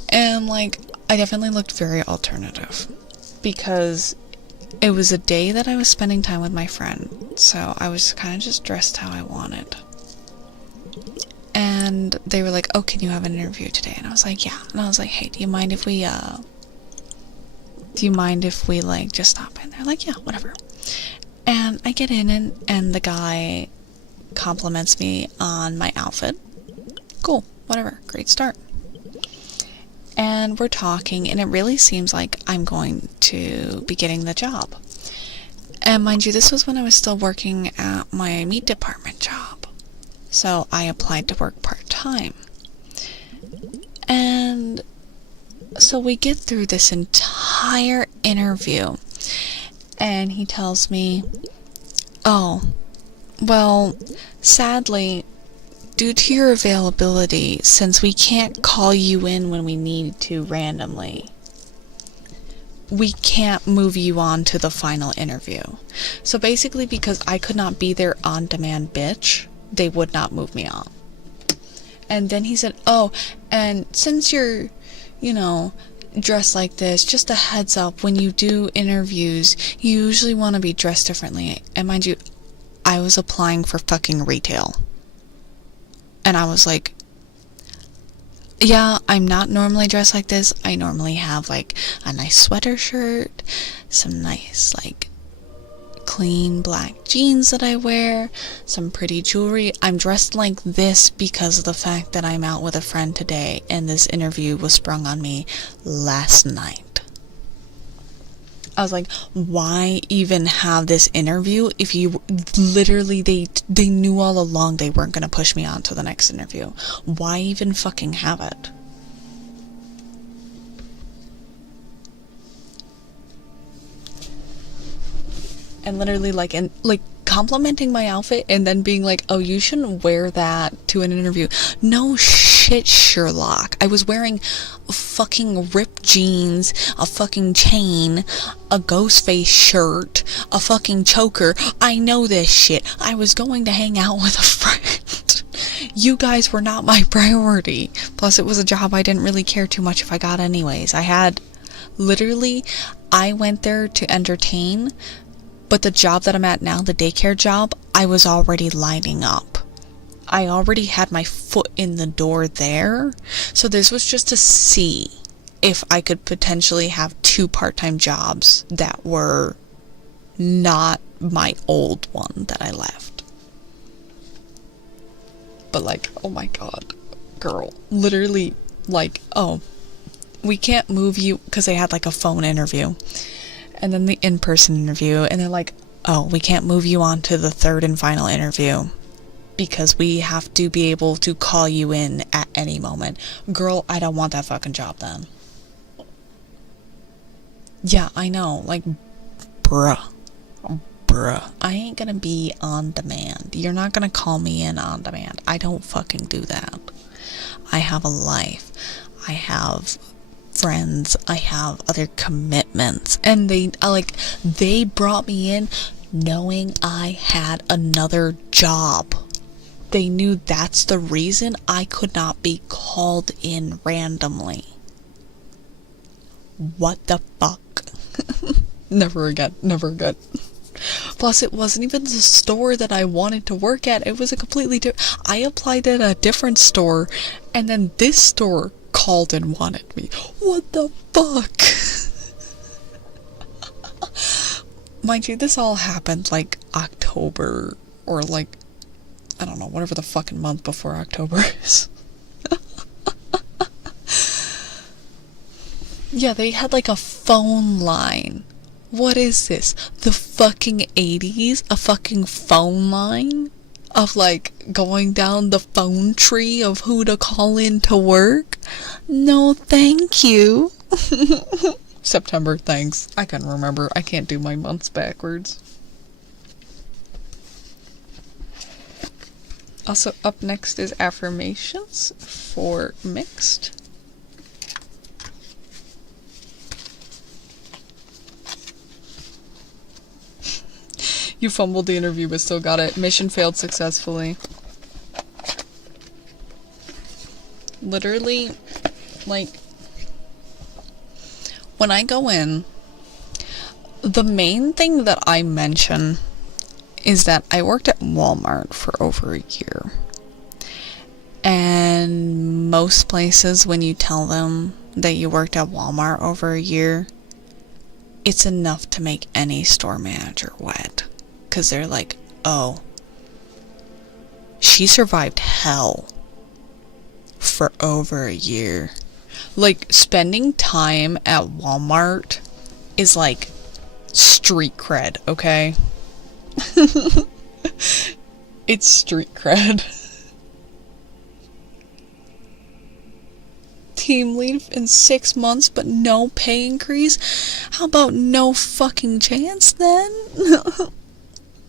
and like, I definitely looked very alternative because it was a day that I was spending time with my friend. So I was kind of just dressed how I wanted. And they were like, oh, can you have an interview today? And I was like, yeah. And I was like, hey, do you mind if we like just stop in? They're like, yeah, whatever. And I get in and the guy compliments me on my outfit. Cool, whatever, great start. And we're talking and it really seems like I'm going to be getting the job. And mind you, this was when I was still working at my meat department job. So I applied to work part-time. And so we get through this entire interview and he tells me, oh, well, sadly, due to your availability, since we can't call you in when we need to randomly, we can't move you on to the final interview. So basically, because I could not be their on-demand bitch, they would not move me on. And then he said, oh, and since you're, you know, dressed like this, just a heads up, when you do interviews, you usually want to be dressed differently. And mind you, I was applying for fucking retail. And I was like, yeah, I'm not normally dressed like this. I normally have like a nice sweater shirt, some nice like clean black jeans that I wear, some pretty jewelry. I'm dressed like this because of the fact that I'm out with a friend today and this interview was sprung on me last night. I was like, why even have this interview if you literally, they knew all along they weren't going to push me on to the next interview. Why even fucking have it? And literally like complimenting my outfit and then being like, oh, you shouldn't wear that to an interview. No shit, Sherlock. I was wearing fucking ripped jeans, a fucking chain, a ghost face shirt, a fucking choker. I know this shit. I was going to hang out with a friend. You guys were not my priority. Plus it was a job I didn't really care too much if I got anyways. I went there to entertain. But the job that I'm at now, the daycare job, I was already lining up. I already had my foot in the door there. So this was just to see if I could potentially have 2 part-time jobs that were not my old one that I left. But like, oh my god, girl. Literally, like, oh, we can't move you, because they had like a phone interview. And then the in-person interview, and they're like, oh, we can't move you on to the 3rd and final interview because we have to be able to call you in at any moment. Girl, I don't want that fucking job then. Yeah, I know, like, bruh, I ain't gonna be on demand. You're not gonna call me in on demand. I don't fucking do that. I have a life. I have friends, I have other commitments, and they brought me in knowing I had another job. They knew that's the reason I could not be called in randomly. What the fuck? Never again. Plus, it wasn't even the store that I wanted to work at. It was a completely different. I applied at a different store, and then this store called and wanted me. What the fuck? Mind you, this all happened like October, or like, I don't know, whatever the fucking month before October is. Yeah, they had like a phone line. What is this? The fucking 80s? A fucking phone line? Of like going down the phone tree of who to call in to work? No, thank you. September, thanks. I couldn't remember. I can't do my months backwards. Also, up next is affirmations for mixed. You fumbled the interview but still got it. Mission failed successfully. Literally, like, when I go in, the main thing that I mention is that I worked at Walmart for over a year. And most places, when you tell them that you worked at Walmart over a year, it's enough to make any store manager wet. Because they're like, oh, she survived hell for over a year. Like, spending time at Walmart is like street cred, okay? It's street cred. Team lead in 6 months, but no pay increase? How about no fucking chance then?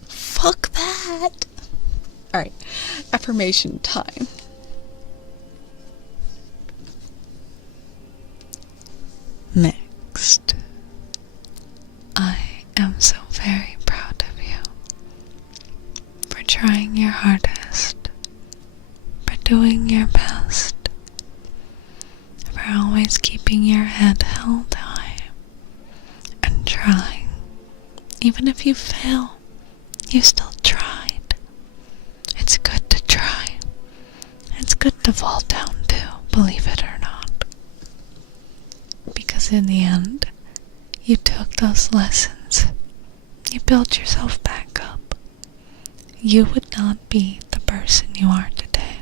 Fuck that. Alright, affirmation time. Mixed. I am so very proud of you for trying your hardest, for doing your best, for always keeping your head held high and trying. Even if you fail, you still tried. It's good to try. It's good to fall down too, believe it or not. Because in the end, you took those lessons You built yourself back up. You would not be the person you are today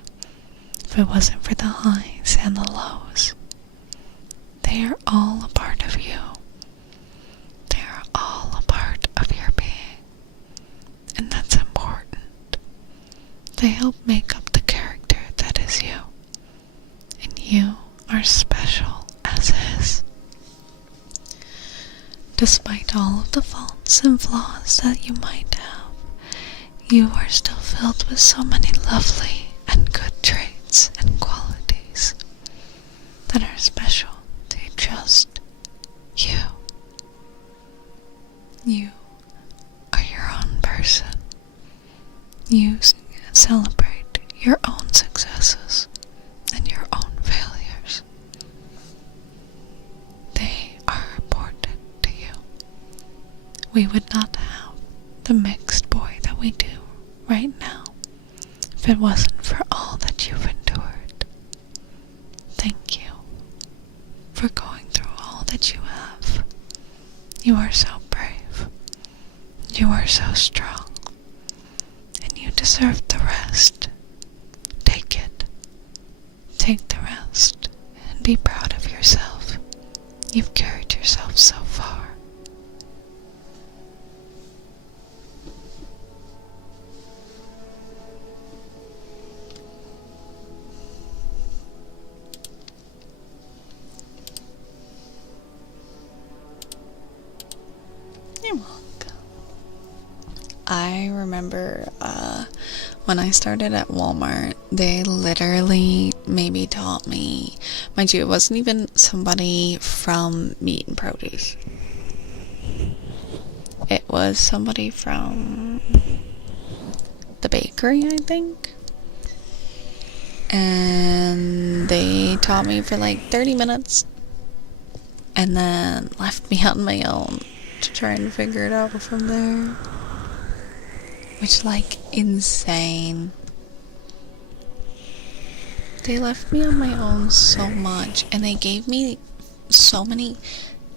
if it wasn't for the highs and the lows. They are all a part of you. They are all a part of your being. And that's important. They help make up the character that is you. And you are special as is. Despite all of the faults and flaws that you might have, you are still filled with so many lovely and good traits and qualities that are special to just you. You are your own person. You celebrate your own successes and your own failures. They are important to you. We would not have the mixed boy that we do right now if it wasn't for all that you've endured. Thank you for going through all that you have. You are so brave. You are so strong. And you deserve the rest. Take it. Take the rest. And be proud of yourself. You've carried yourself so far. You're welcome. I remember when I started at Walmart, they literally maybe taught me, mind you, it wasn't even somebody from meat and produce. It was somebody from the bakery, I think. And they taught me for like 30 minutes and then left me on my own to try and figure it out from there. Which, like, insane. They left me on my own so much, and they gave me so many,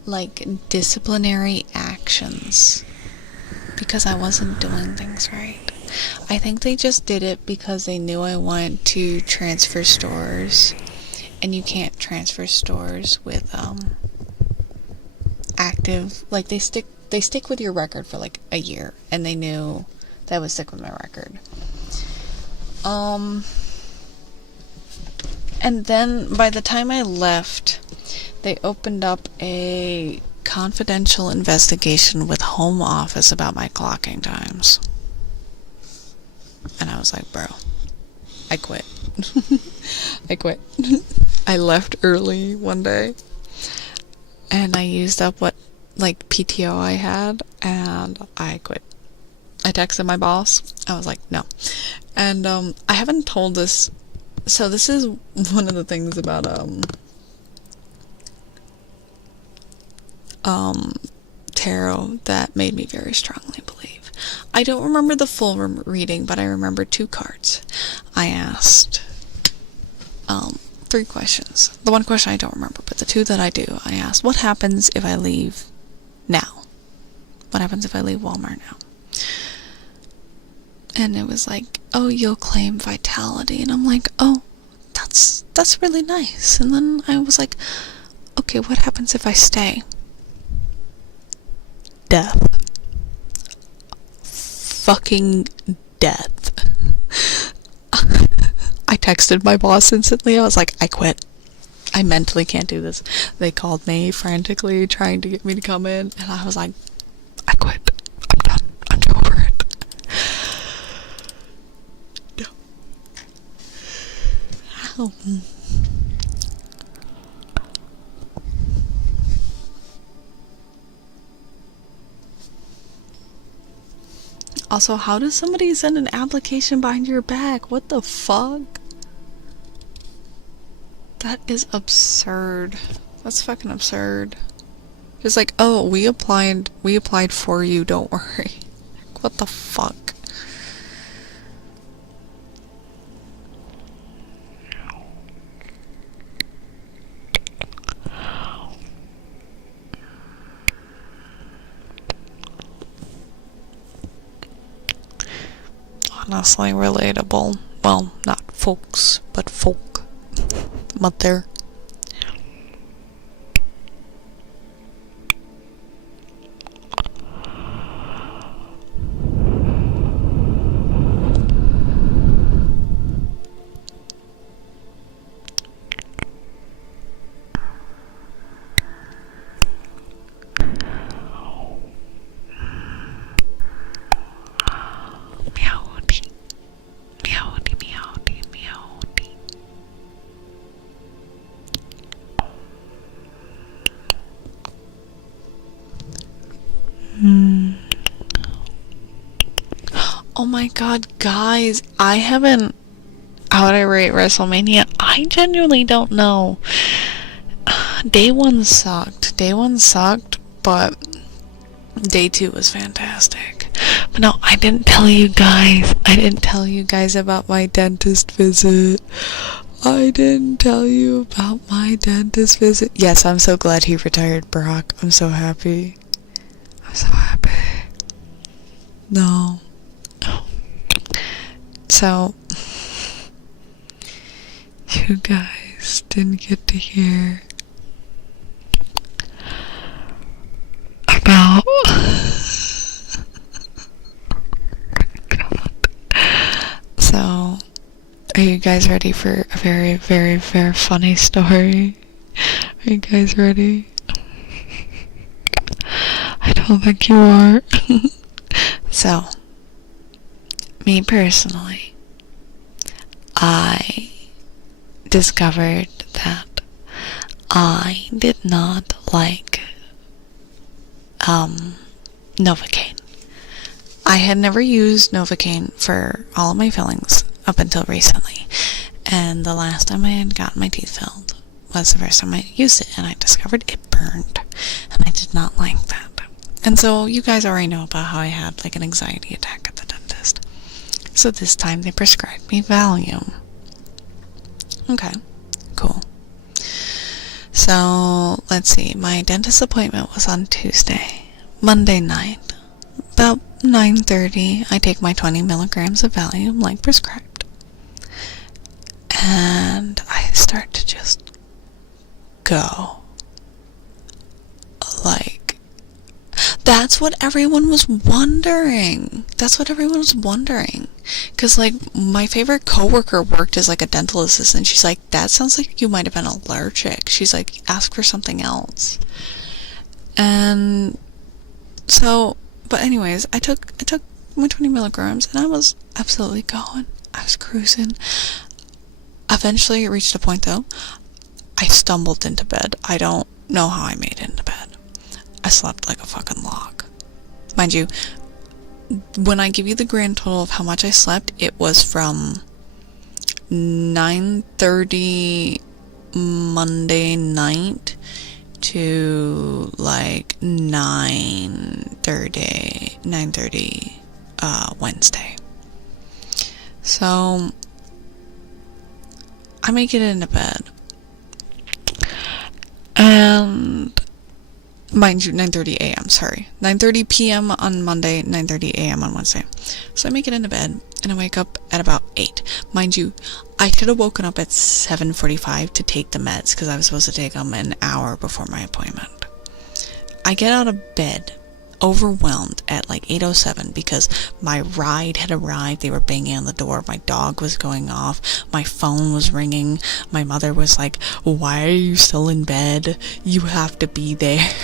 like, disciplinary actions because I wasn't doing things right. I think they just did it because they knew I wanted to transfer stores, and you can't transfer stores with, active, like, they stick with your record for, like, a year, and they knew that would stick with my record. And then by the time I left, they opened up a confidential investigation with Home Office about my clocking times. And I was like, bro, I quit. I quit. I left early one day, and I used up what, like, PTO I had, and I quit. I texted my boss. I was like, no. And I haven't told this. So this is one of the things about tarot that made me very strongly believe. I don't remember the full reading, but I remember 2 cards. I asked 3 questions. The one question I don't remember, but the 2 that I do, I asked, what happens if I leave now? What happens if I leave Walmart now? And it was like, oh, you'll claim vitality. And I'm like, oh, that's really nice. And then I was like, okay, what happens if I stay? Death. Fucking death. I texted my boss instantly. I was like, I quit. I mentally can't do this. They called me frantically trying to get me to come in. And I was like, I quit. I'm done. I'm over it. Ow. Also, how does somebody send an application behind your back? What the fuck? That is absurd. That's fucking absurd. Just like, oh, we applied for you, don't worry. What the fuck? honestly relatable. Well, not folks, but folk. Mother. Meowdy. Meowdy, meowdy, meowdy. Oh my god, guys, I haven't. How would I rate WrestleMania? I genuinely don't know. Day 1 sucked. Day 1 sucked, but Day 2 was fantastic. But no, I didn't tell you guys. I didn't tell you guys about my dentist visit. I didn't tell you about my dentist visit. Yes, I'm so glad he retired, Brock. I'm so happy. I'm so happy. No. So, you guys didn't get to hear about So, are you guys ready for a very, very, very funny story? Are you guys ready? I don't think you are. So, me personally, I discovered that I did not like Novocaine. I had never used Novocaine for all of my fillings up until recently, and the last time I had gotten my teeth filled was the first time I used it, and I discovered it burned, and I did not like that. And so you guys already know about how I had like an anxiety attack at the dentist. So this time they prescribed me Valium. Okay, cool. So let's see, my dentist appointment was on Tuesday. Monday night, about 9:30, I take my 20 milligrams of Valium like prescribed. And I start to just go. Like, that's what everyone was wondering. That's what everyone was wondering. Because, like, my favorite coworker worked as, like, a dental assistant. She's like, that sounds like you might have been allergic. She's like, ask for something else. And so, but anyways, I took my 20 milligrams, and I was absolutely going. I was cruising. Eventually, it reached a point, though, I stumbled into bed. I don't know how I made it into bed. I slept like a fucking log. Mind you, when I give you the grand total of how much I slept, it was from 9:30 Monday night to like 9:30 Wednesday. So I make it into bed, and mind you, 9:30 a.m. sorry, 9:30 p.m. on Monday, 9:30 a.m. on Wednesday. So I make it into bed, and I wake up at about 8. Mind you, I should have woken up at 7:45 to take the meds, because I was supposed to take them an hour before my appointment. I get out of bed, overwhelmed, at like 8:07, because my ride had arrived. They were banging on the door. My dog was going off. My phone was ringing. My mother was like, why are you still in bed? You have to be there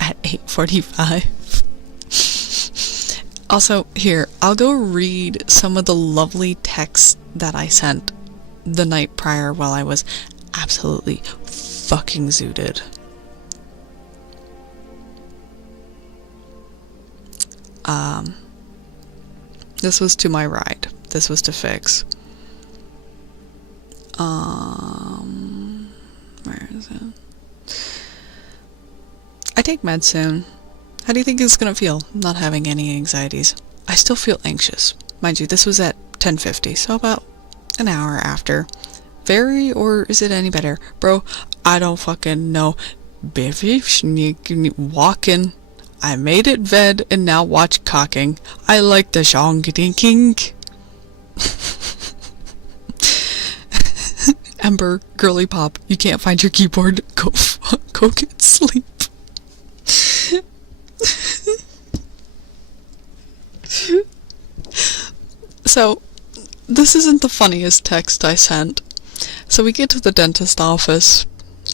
at 8:45. Also, here, I'll go read some of the lovely texts that I sent the night prior while I was absolutely fucking zooted. This was to my ride. This was to fix. Where is it? I take meds soon. How do you think it's gonna feel, not having any anxieties? I still feel anxious. Mind you, this was at 10:50, so about an hour after. Very, or is it any better? Bro, I don't fucking know. Biffy walking. I made it ved, and now watch cocking. I like the shong dinking. Ember, girly pop, you can't find your keyboard. Go get sleep. So, this isn't the funniest text I sent. So we get to the dentist office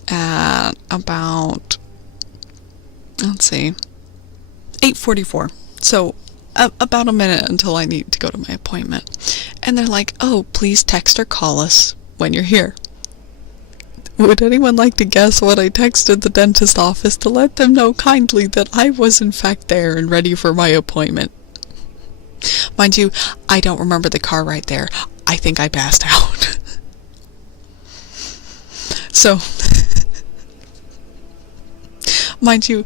at about, let's see, 8:44. So, about a minute until I need to go to my appointment. And they're like, oh, please text or call us when you're here. Would anyone like to guess what I texted the dentist office to let them know kindly that I was in fact there and ready for my appointment? Mind you, I don't remember the car right there. I think I passed out. So, mind you,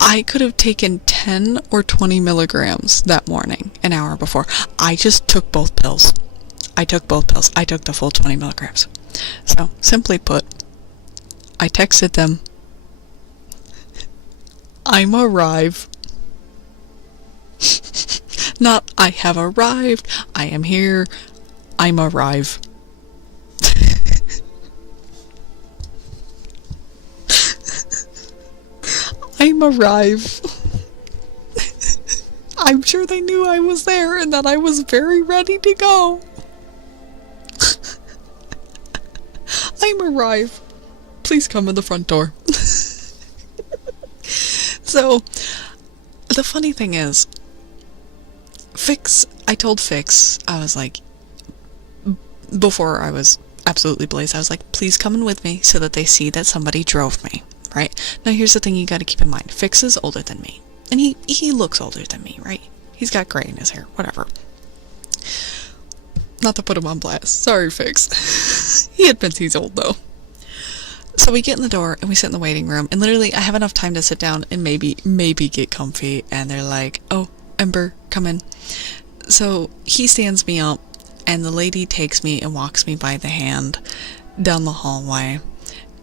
I could have taken 10 or 20 milligrams that morning, an hour before. I just took both pills. I took both pills. I took the full 20 milligrams. So, simply put, I texted them, I'm arrive. Not, I have arrived, I am here, I'm arrive. I'm arrive. I'm sure they knew I was there and that I was very ready to go. I'm arrive. Please come in the front door. So, the funny thing is, I told Fix, I was like, before I was absolutely blazed, I was like, please come in with me so that they see that somebody drove me, right? Now here's the thing you gotta keep in mind. Fix is older than me, and he looks older than me, right? He's got gray in his hair, whatever. Not to put him on blast. Sorry, Fix. He admits he's old, though. So we get in the door, and we sit in the waiting room, and literally, I have enough time to sit down and maybe get comfy, and they're like, oh, Ember, come in. So he stands me up, and the lady takes me and walks me by the hand down the hallway,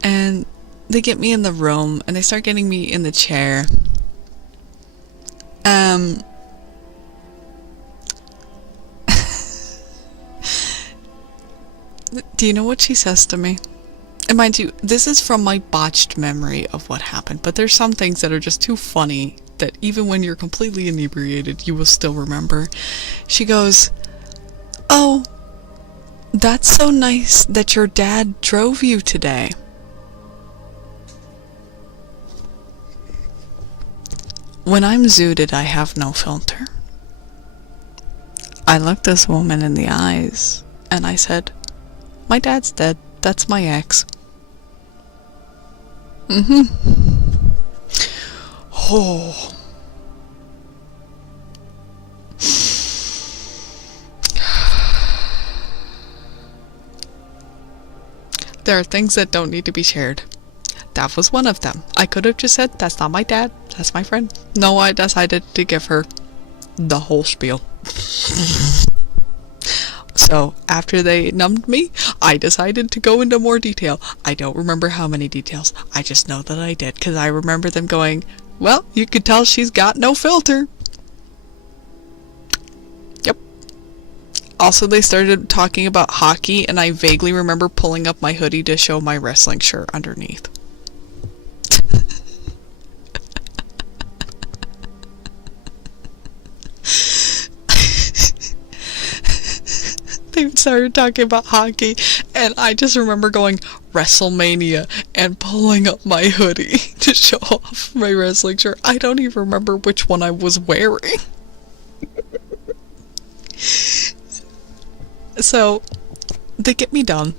and they get me in the room, and they start getting me in the chair. Do you know what she says to me? And mind you, this is from my botched memory of what happened, but there's some things that are just too funny that even when you're completely inebriated, you will still remember. She goes, oh, that's so nice that your dad drove you today. When I'm zooted, I have no filter. I looked this woman in the eyes, and I said, my dad's dead. That's my ex. Oh. There are things that don't need to be shared. That was one of them. I could have just said, that's not my dad, that's my friend. No, I decided to give her the whole spiel. So, after they numbed me, I decided to go into more detail. I don't remember how many details. I just know that I did, because I remember them going, well, you could tell she's got no filter. Yep. Also, they started talking about hockey, and I vaguely remember pulling up my hoodie to show my wrestling shirt underneath. They started talking about hockey, and I just remember going, WrestleMania, and pulling up my hoodie to show off my wrestling shirt. I don't even remember which one I was wearing. So, they get me done.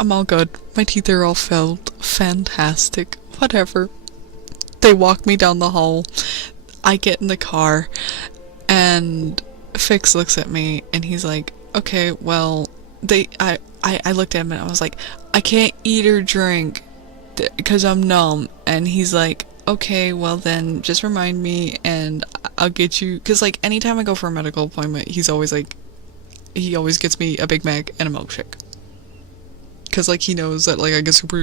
I'm all good. My teeth are all filled. Fantastic. Whatever. They walk me down the hall. I get in the car, and Fix looks at me, and he's like, okay, well, I looked at him and I was like, I can't eat or drink because I'm numb. And he's like, okay, well then just remind me and I'll get you, because like anytime I go for a medical appointment, he's always like, he always gets me a Big Mac and a milkshake. Because like he knows that like I get super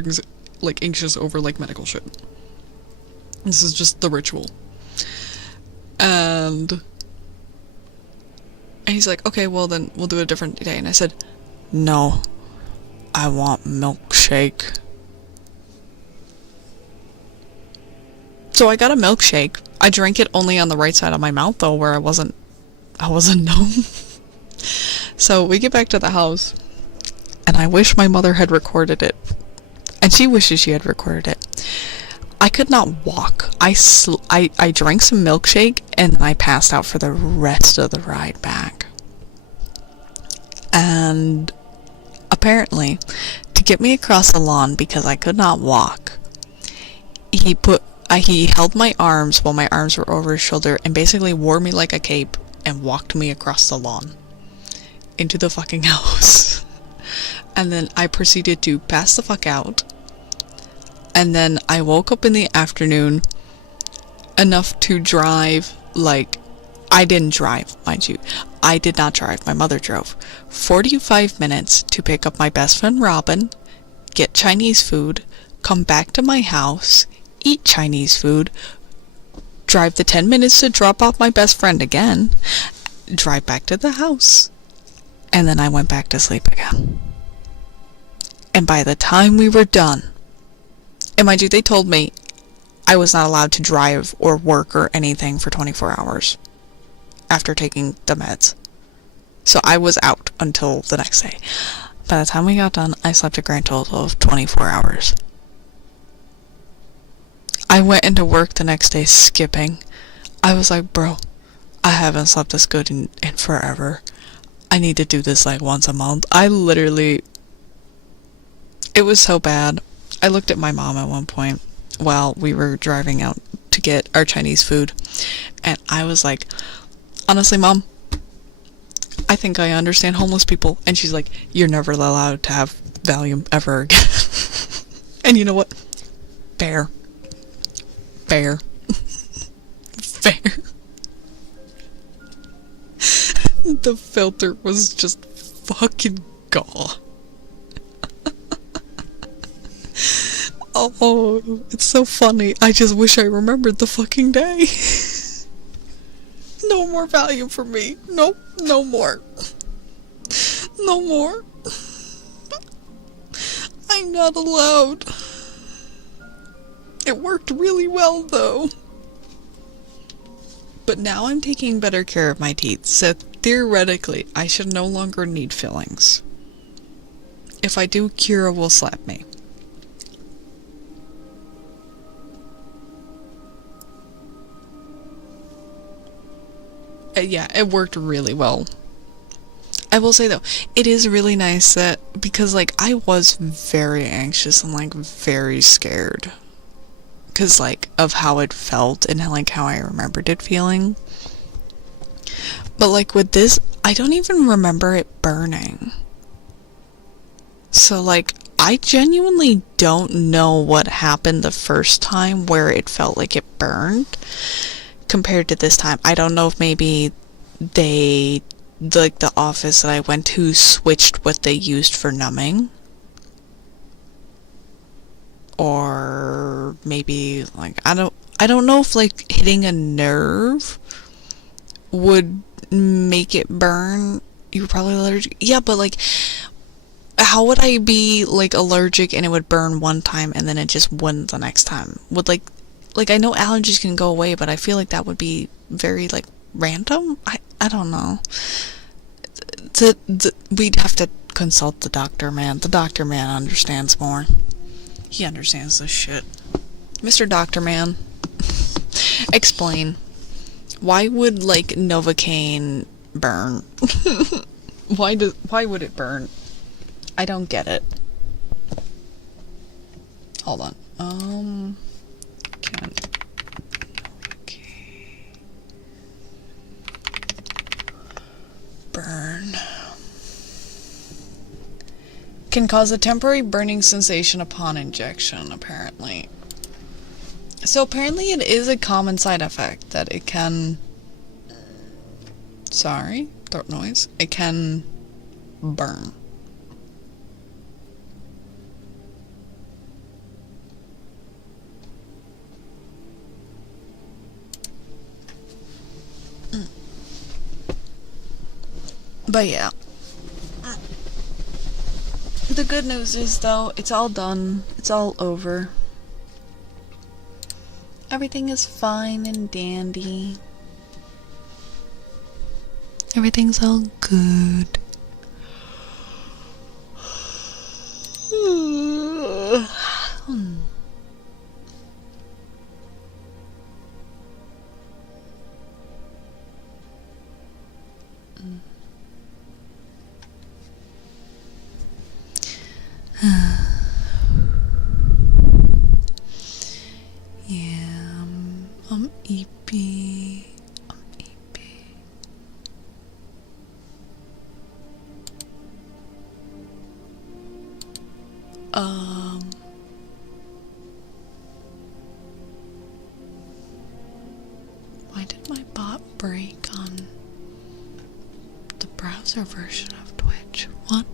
like anxious over like medical shit. This is just the ritual. And And he's like, okay, well then we'll do a different day. And I said, no, I want milkshake. So I got a milkshake. I drank it only on the right side of my mouth though, where I wasn't known. So we get back to the house, and I wish my mother had recorded it. And she wishes she had recorded it. I could not walk. I drank some milkshake, and then I passed out for the rest of the ride back. And apparently, to get me across the lawn because I could not walk, he held my arms while my arms were over his shoulder and basically wore me like a cape and walked me across the lawn into the fucking house. And then I proceeded to pass the fuck out. And then I woke up in the afternoon enough to drive, like, I didn't drive, mind you. I did not drive. My mother drove. 45 minutes to pick up my best friend Robin, get Chinese food, come back to my house, eat Chinese food, drive the 10 minutes to drop off my best friend again, drive back to the house, and then I went back to sleep again. And by the time we were done, and mind you, they told me I was not allowed to drive or work or anything for 24 hours after taking the meds. So I was out until the next day. By the time we got done, I slept a grand total of 24 hours. I went into work the next day skipping. I was like, bro, I haven't slept this good in forever. I need to do this like once a month. It was so bad. I looked at my mom at one point while we were driving out to get our Chinese food, and I was like, honestly, Mom, I think I understand homeless people. And she's like, you're never allowed to have Valium ever again. And you know what? Fair. Fair. The filter was just fucking gone. Oh, it's so funny. I just wish I remembered the fucking day. No more Valium for me. Nope, no more. No more. I'm not allowed. It worked really well though. But now I'm taking better care of my teeth, so theoretically I should no longer need fillings. If I do, Kira will slap me. Yeah, it worked really well. I will say though, it is really nice that, because like I was very anxious and like very scared because like of how it felt and like how I remembered it feeling. But like with this, I don't even remember it burning. So like I genuinely don't know what happened the first time where it felt like it burned compared to this time. I don't know if maybe the office that I went to switched what they used for numbing, or maybe like I don't know if like hitting a nerve would make it burn. You were probably allergic. Yeah, but like how would I be like allergic and it would burn one time and then it just wouldn't the next time? Would like I know allergies can go away, but I feel like that would be very like random. I don't know. We'd have to consult the doctor man. The doctor man understands more. He understands this shit. Mr. Doctor Man, explain. Why would like Novocaine burn? Why would it burn? I don't get it. Hold on. Burn. Can cause a temporary burning sensation upon injection, apparently. So apparently it is a common side effect that it can... Sorry, throat noise. It can burn. But yeah. The good news is, though, it's all done. It's all over. Everything is fine and dandy. Everything's all good. Yeah, I'm eepy. I'm eepy. Why did my bot break on the browser version of Twitch? What?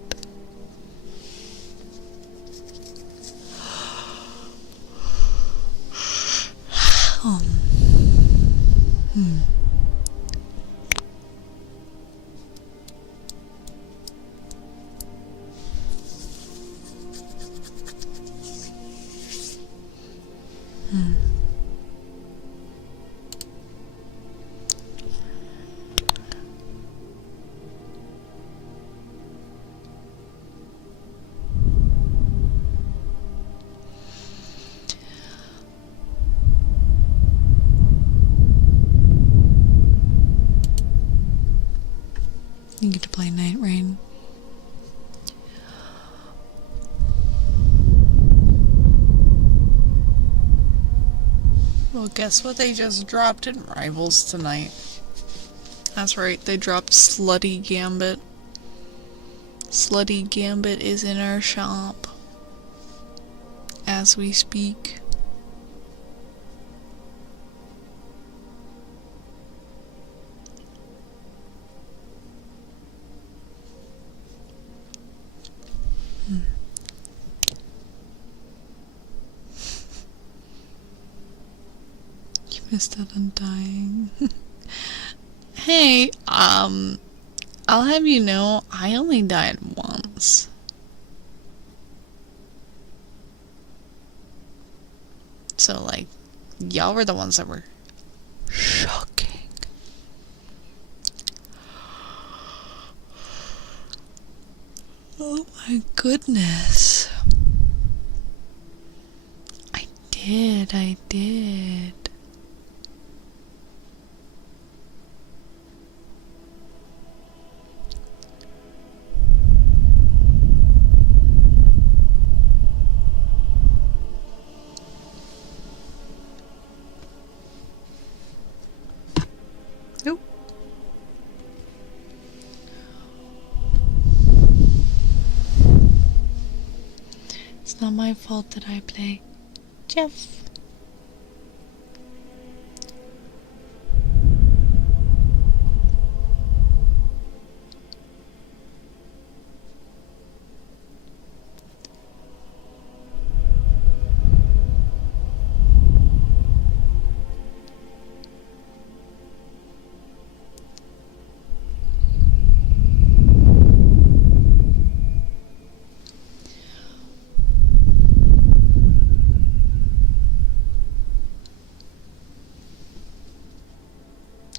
You get to play Night Rain. Well, guess what they just dropped in Rivals tonight? That's right, they dropped Slutty Gambit. Slutty Gambit is in our shop as we speak. You missed out on dying. Hey, I'll have you know, I only died once. So, like, y'all were the ones that were shocking. Oh my goodness. I did. Nope. It's not my fault that I play Jeff.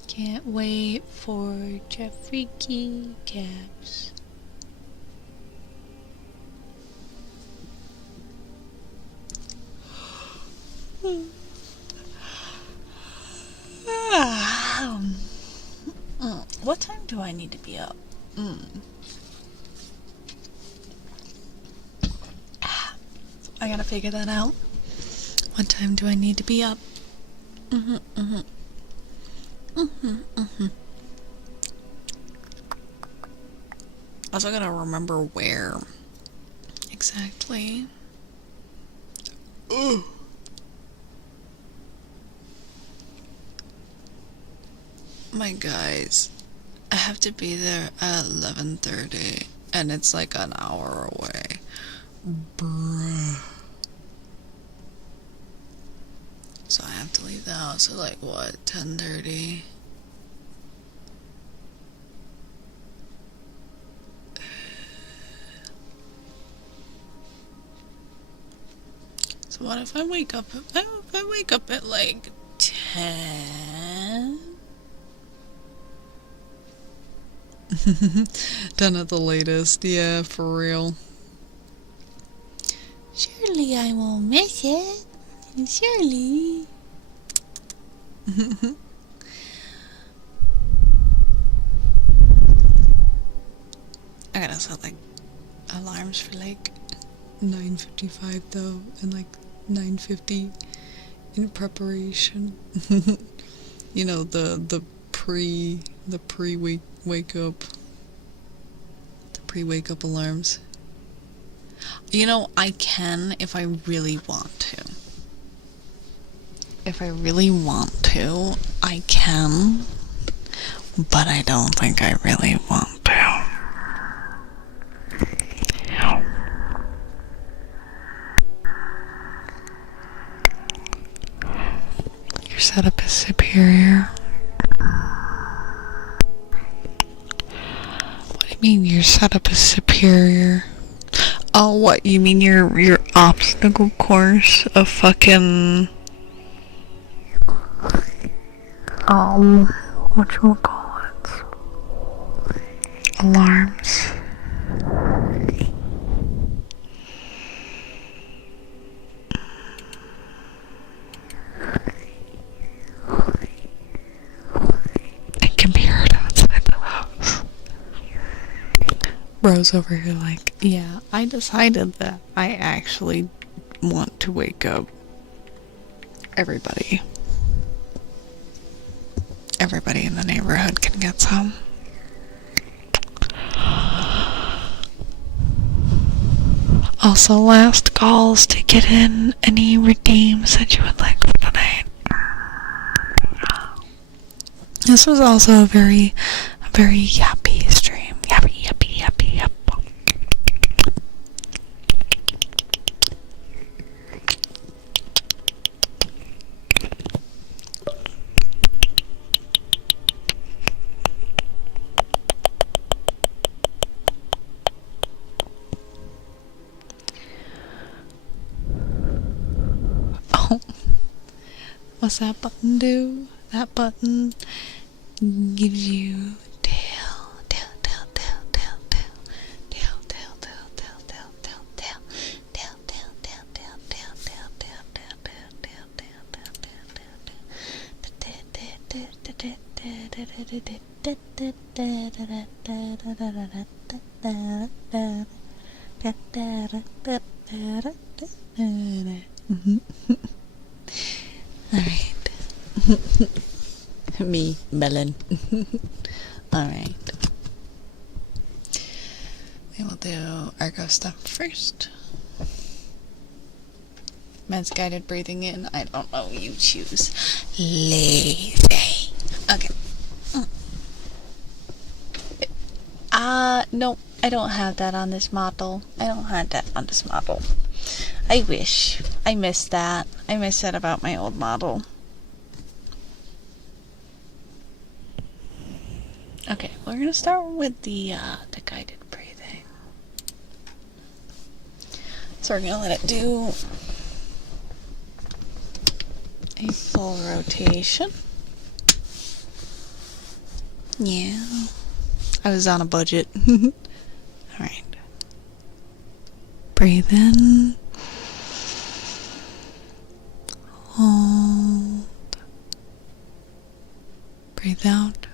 Can't wait for Jeffrey Keycaps. What time do I need to be up? I gotta figure that out. What time do I need to be up? Also gotta remember where exactly. Ugh. My guys, I have to be there at 11:30 and it's like an hour away. Bruh. So I have to leave the house at like what, 10:30? So what if I wake up? If I wake up at like 10? Done at the latest, yeah, for real. Surely I won't miss it. Surely. I gotta set like alarms for like 9:55 though, and like 9:50 in preparation. You know, the pre wake up, the pre-wake up alarms. You know, I can if I really want to. If I really want to, I can, but I don't think I really want to. Your setup is superior. What do you mean your setup is superior? Oh, what? You mean your obstacle course of fucking whatchamacallit? Alarms. It can be heard outside the house. Bro's over here like, yeah, I decided that I actually want to wake up everybody. Everybody in the neighborhood can get some. Also, last calls to get in any redeems that you would like for tonight. This was also a very yappy stream. Yappy, yappy, yappy, yap. Oh, what's that button do? That button gives you Alright. Me, melon. Alright. We will do Argo stuff first. Meds guided breathing in. I don't know, you choose. Lazy. Okay. No, I don't have that on this model. I don't have that on this model. I wish. I missed that. I missed that about my old model. Okay, we're gonna start with the guided breathing. So we're gonna let it do a full rotation. Yeah. I was on a budget. Alright. Breathe in. Hold. Breathe out.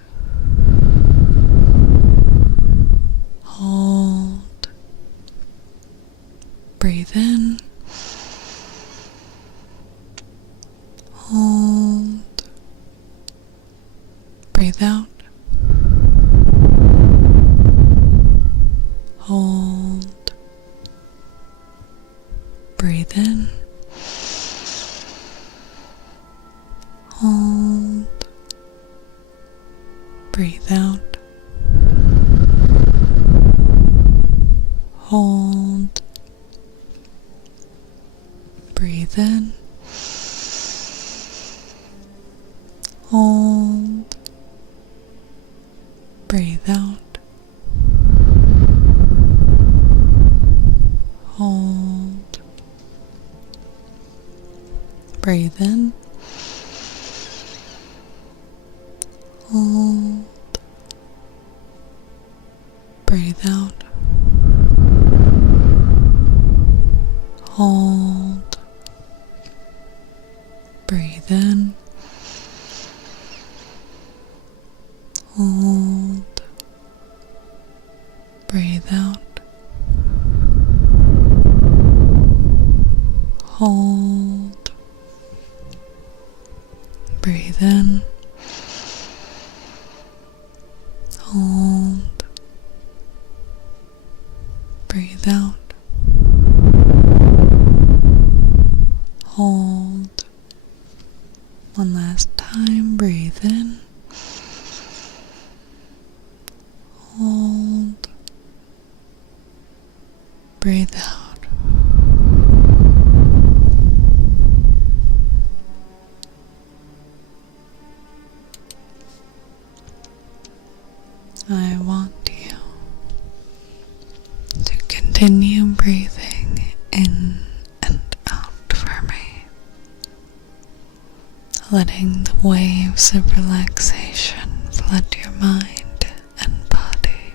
Hold. Breathe in. Hold. Breathe out. Hold. Breathe in. Hold. Breathe out. Hold. Breathe in. Hold. Breathe out. Hold. Breathe in. Hold. Breathe out. Hold. Breathe in. Hold. Breathe out. Hold. Breathe in. Hold. Breathe out. Hold. One last time. Breathe in. Hold. Breathe out. I want you to continue breathing in and out for me, letting the waves of relaxation flood your mind and body.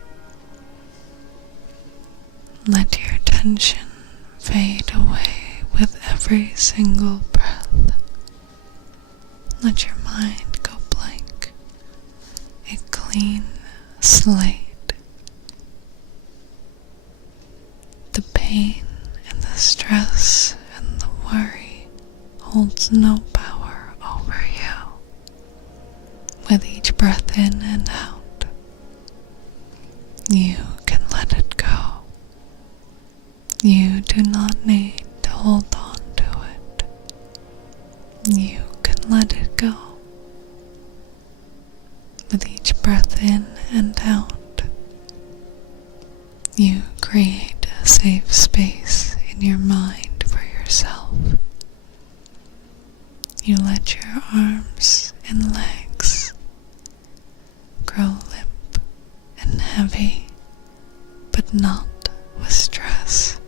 Let your tension fade away with every single breath. Let your mind go blank, a clean slate. The pain and the stress and the worry holds no power over you. With each breath in and out, you can let it go. You do not need to hold on to it. You can let it go. With each breath in and out, you create a safe space in your mind for yourself. You let your arms and legs grow limp and heavy, but not with stress.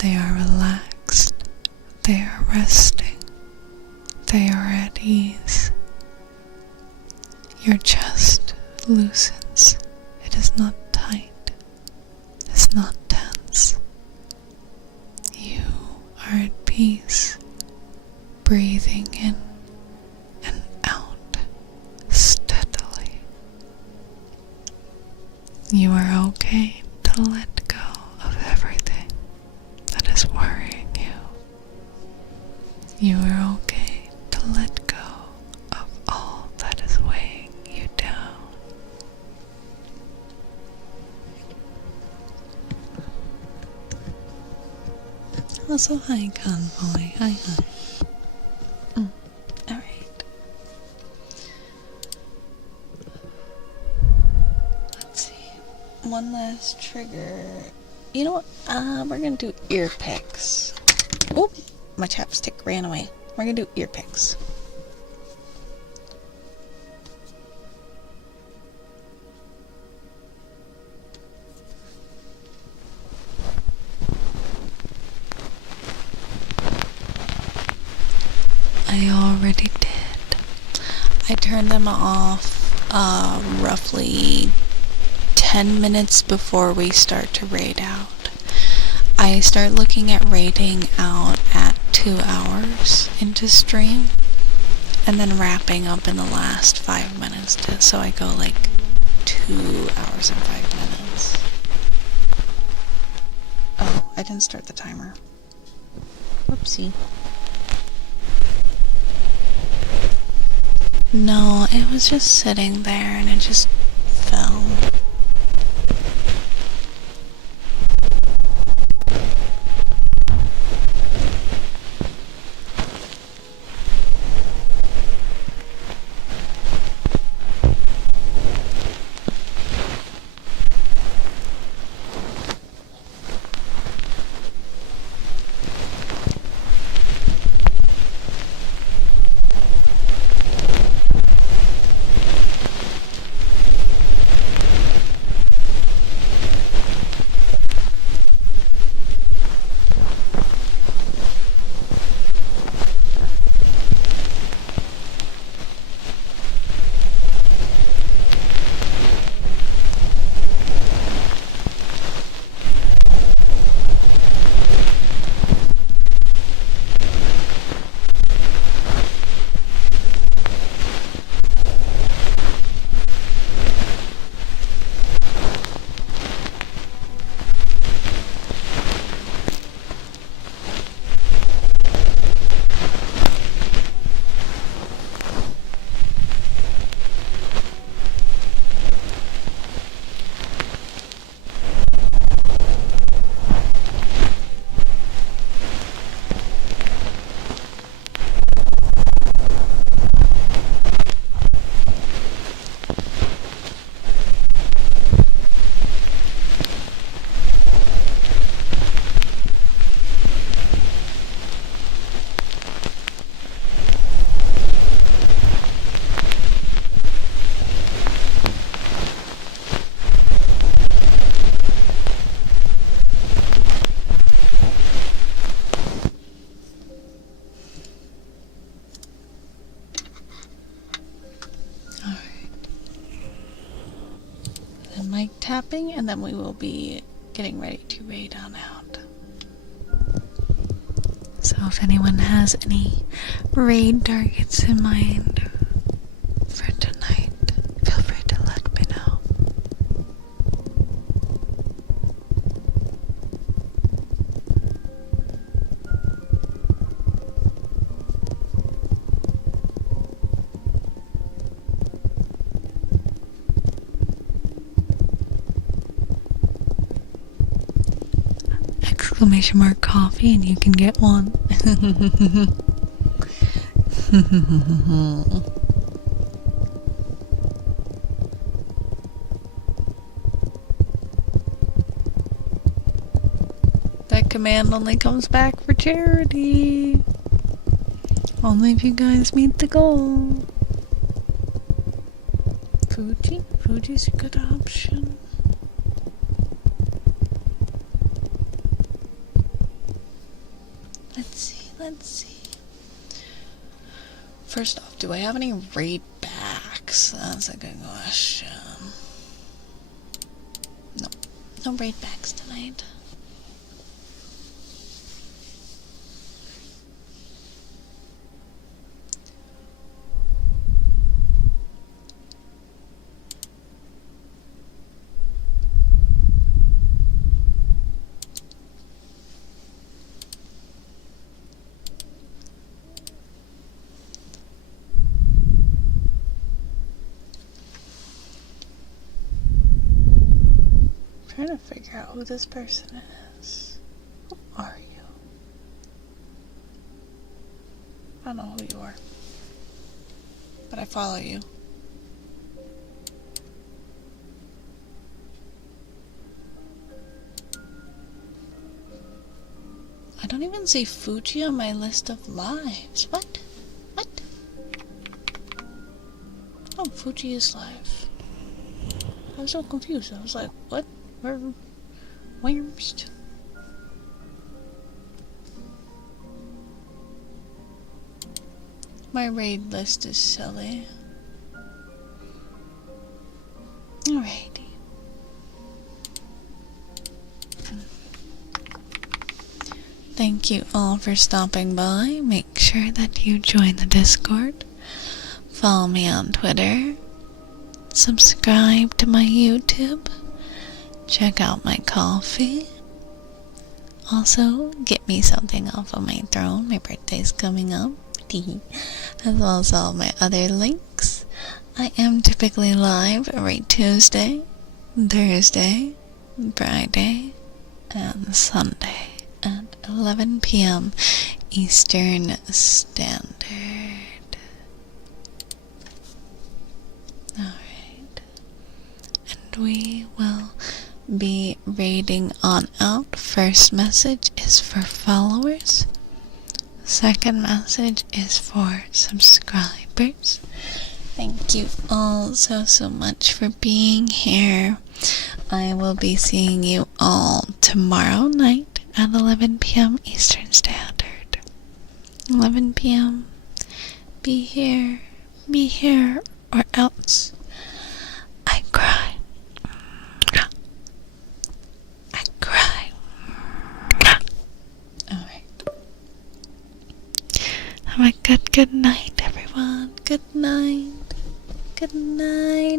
They are relaxed, they are resting, they are at ease. Your chest loosens. It is not tight. It's not tense. You are at peace, breathing in and out steadily. You are okay to let go of everything that is worrying you. You are okay to let go of all that is weighing you down. Also, hi, Convoy. Hi. Alright. Let's see. One last trigger. You know what? We're gonna do ear picks. Oh, my chapstick ran away. We're gonna do ear picks. I already did. I turned them off roughly 10 minutes before we start to raid out. I start looking at raiding out at 2 hours into stream and then wrapping up in the last 5 minutes so I go like 2 hours and 5 minutes. Oh, I didn't start the timer. Whoopsie. No, it was just sitting there and it just fell. tapping, and then we will be getting ready to raid on out. So if anyone has any raid targets in mind for tonight, feel free to let me know. Exclamation mark coffee and you can get one. That command only comes back for charity. Only if you guys meet the goal. Fuji's a good option. Let's see. First off, do I have any raid backs? That's a good question. No raid backs tonight. Trying to figure out who this person is. Who are you? I don't know who you are, but I follow you. I don't even see Fuji on my list of lives. What? Oh, Fuji is live. I was so confused. I was like, what? Where's? My raid list is silly. Alrighty. Thank you all for stopping by. Make sure that you join the Discord. Follow me on Twitter. Subscribe to my YouTube. Check out my coffee. Also, get me something off of my throne. My birthday's coming up. As well as all my other links. I am typically live every Tuesday, Thursday, Friday, and Sunday at 11 p.m. Eastern Standard. Alright. And we will be raiding on out. First message is for followers. Second message is for subscribers. Thank you all so much for being here. I will be seeing you all tomorrow night at 11 p.m. Eastern Standard. 11 p.m. Be here, or else I cry. I cry. Alright. Have a good night, everyone. Good night. Good night.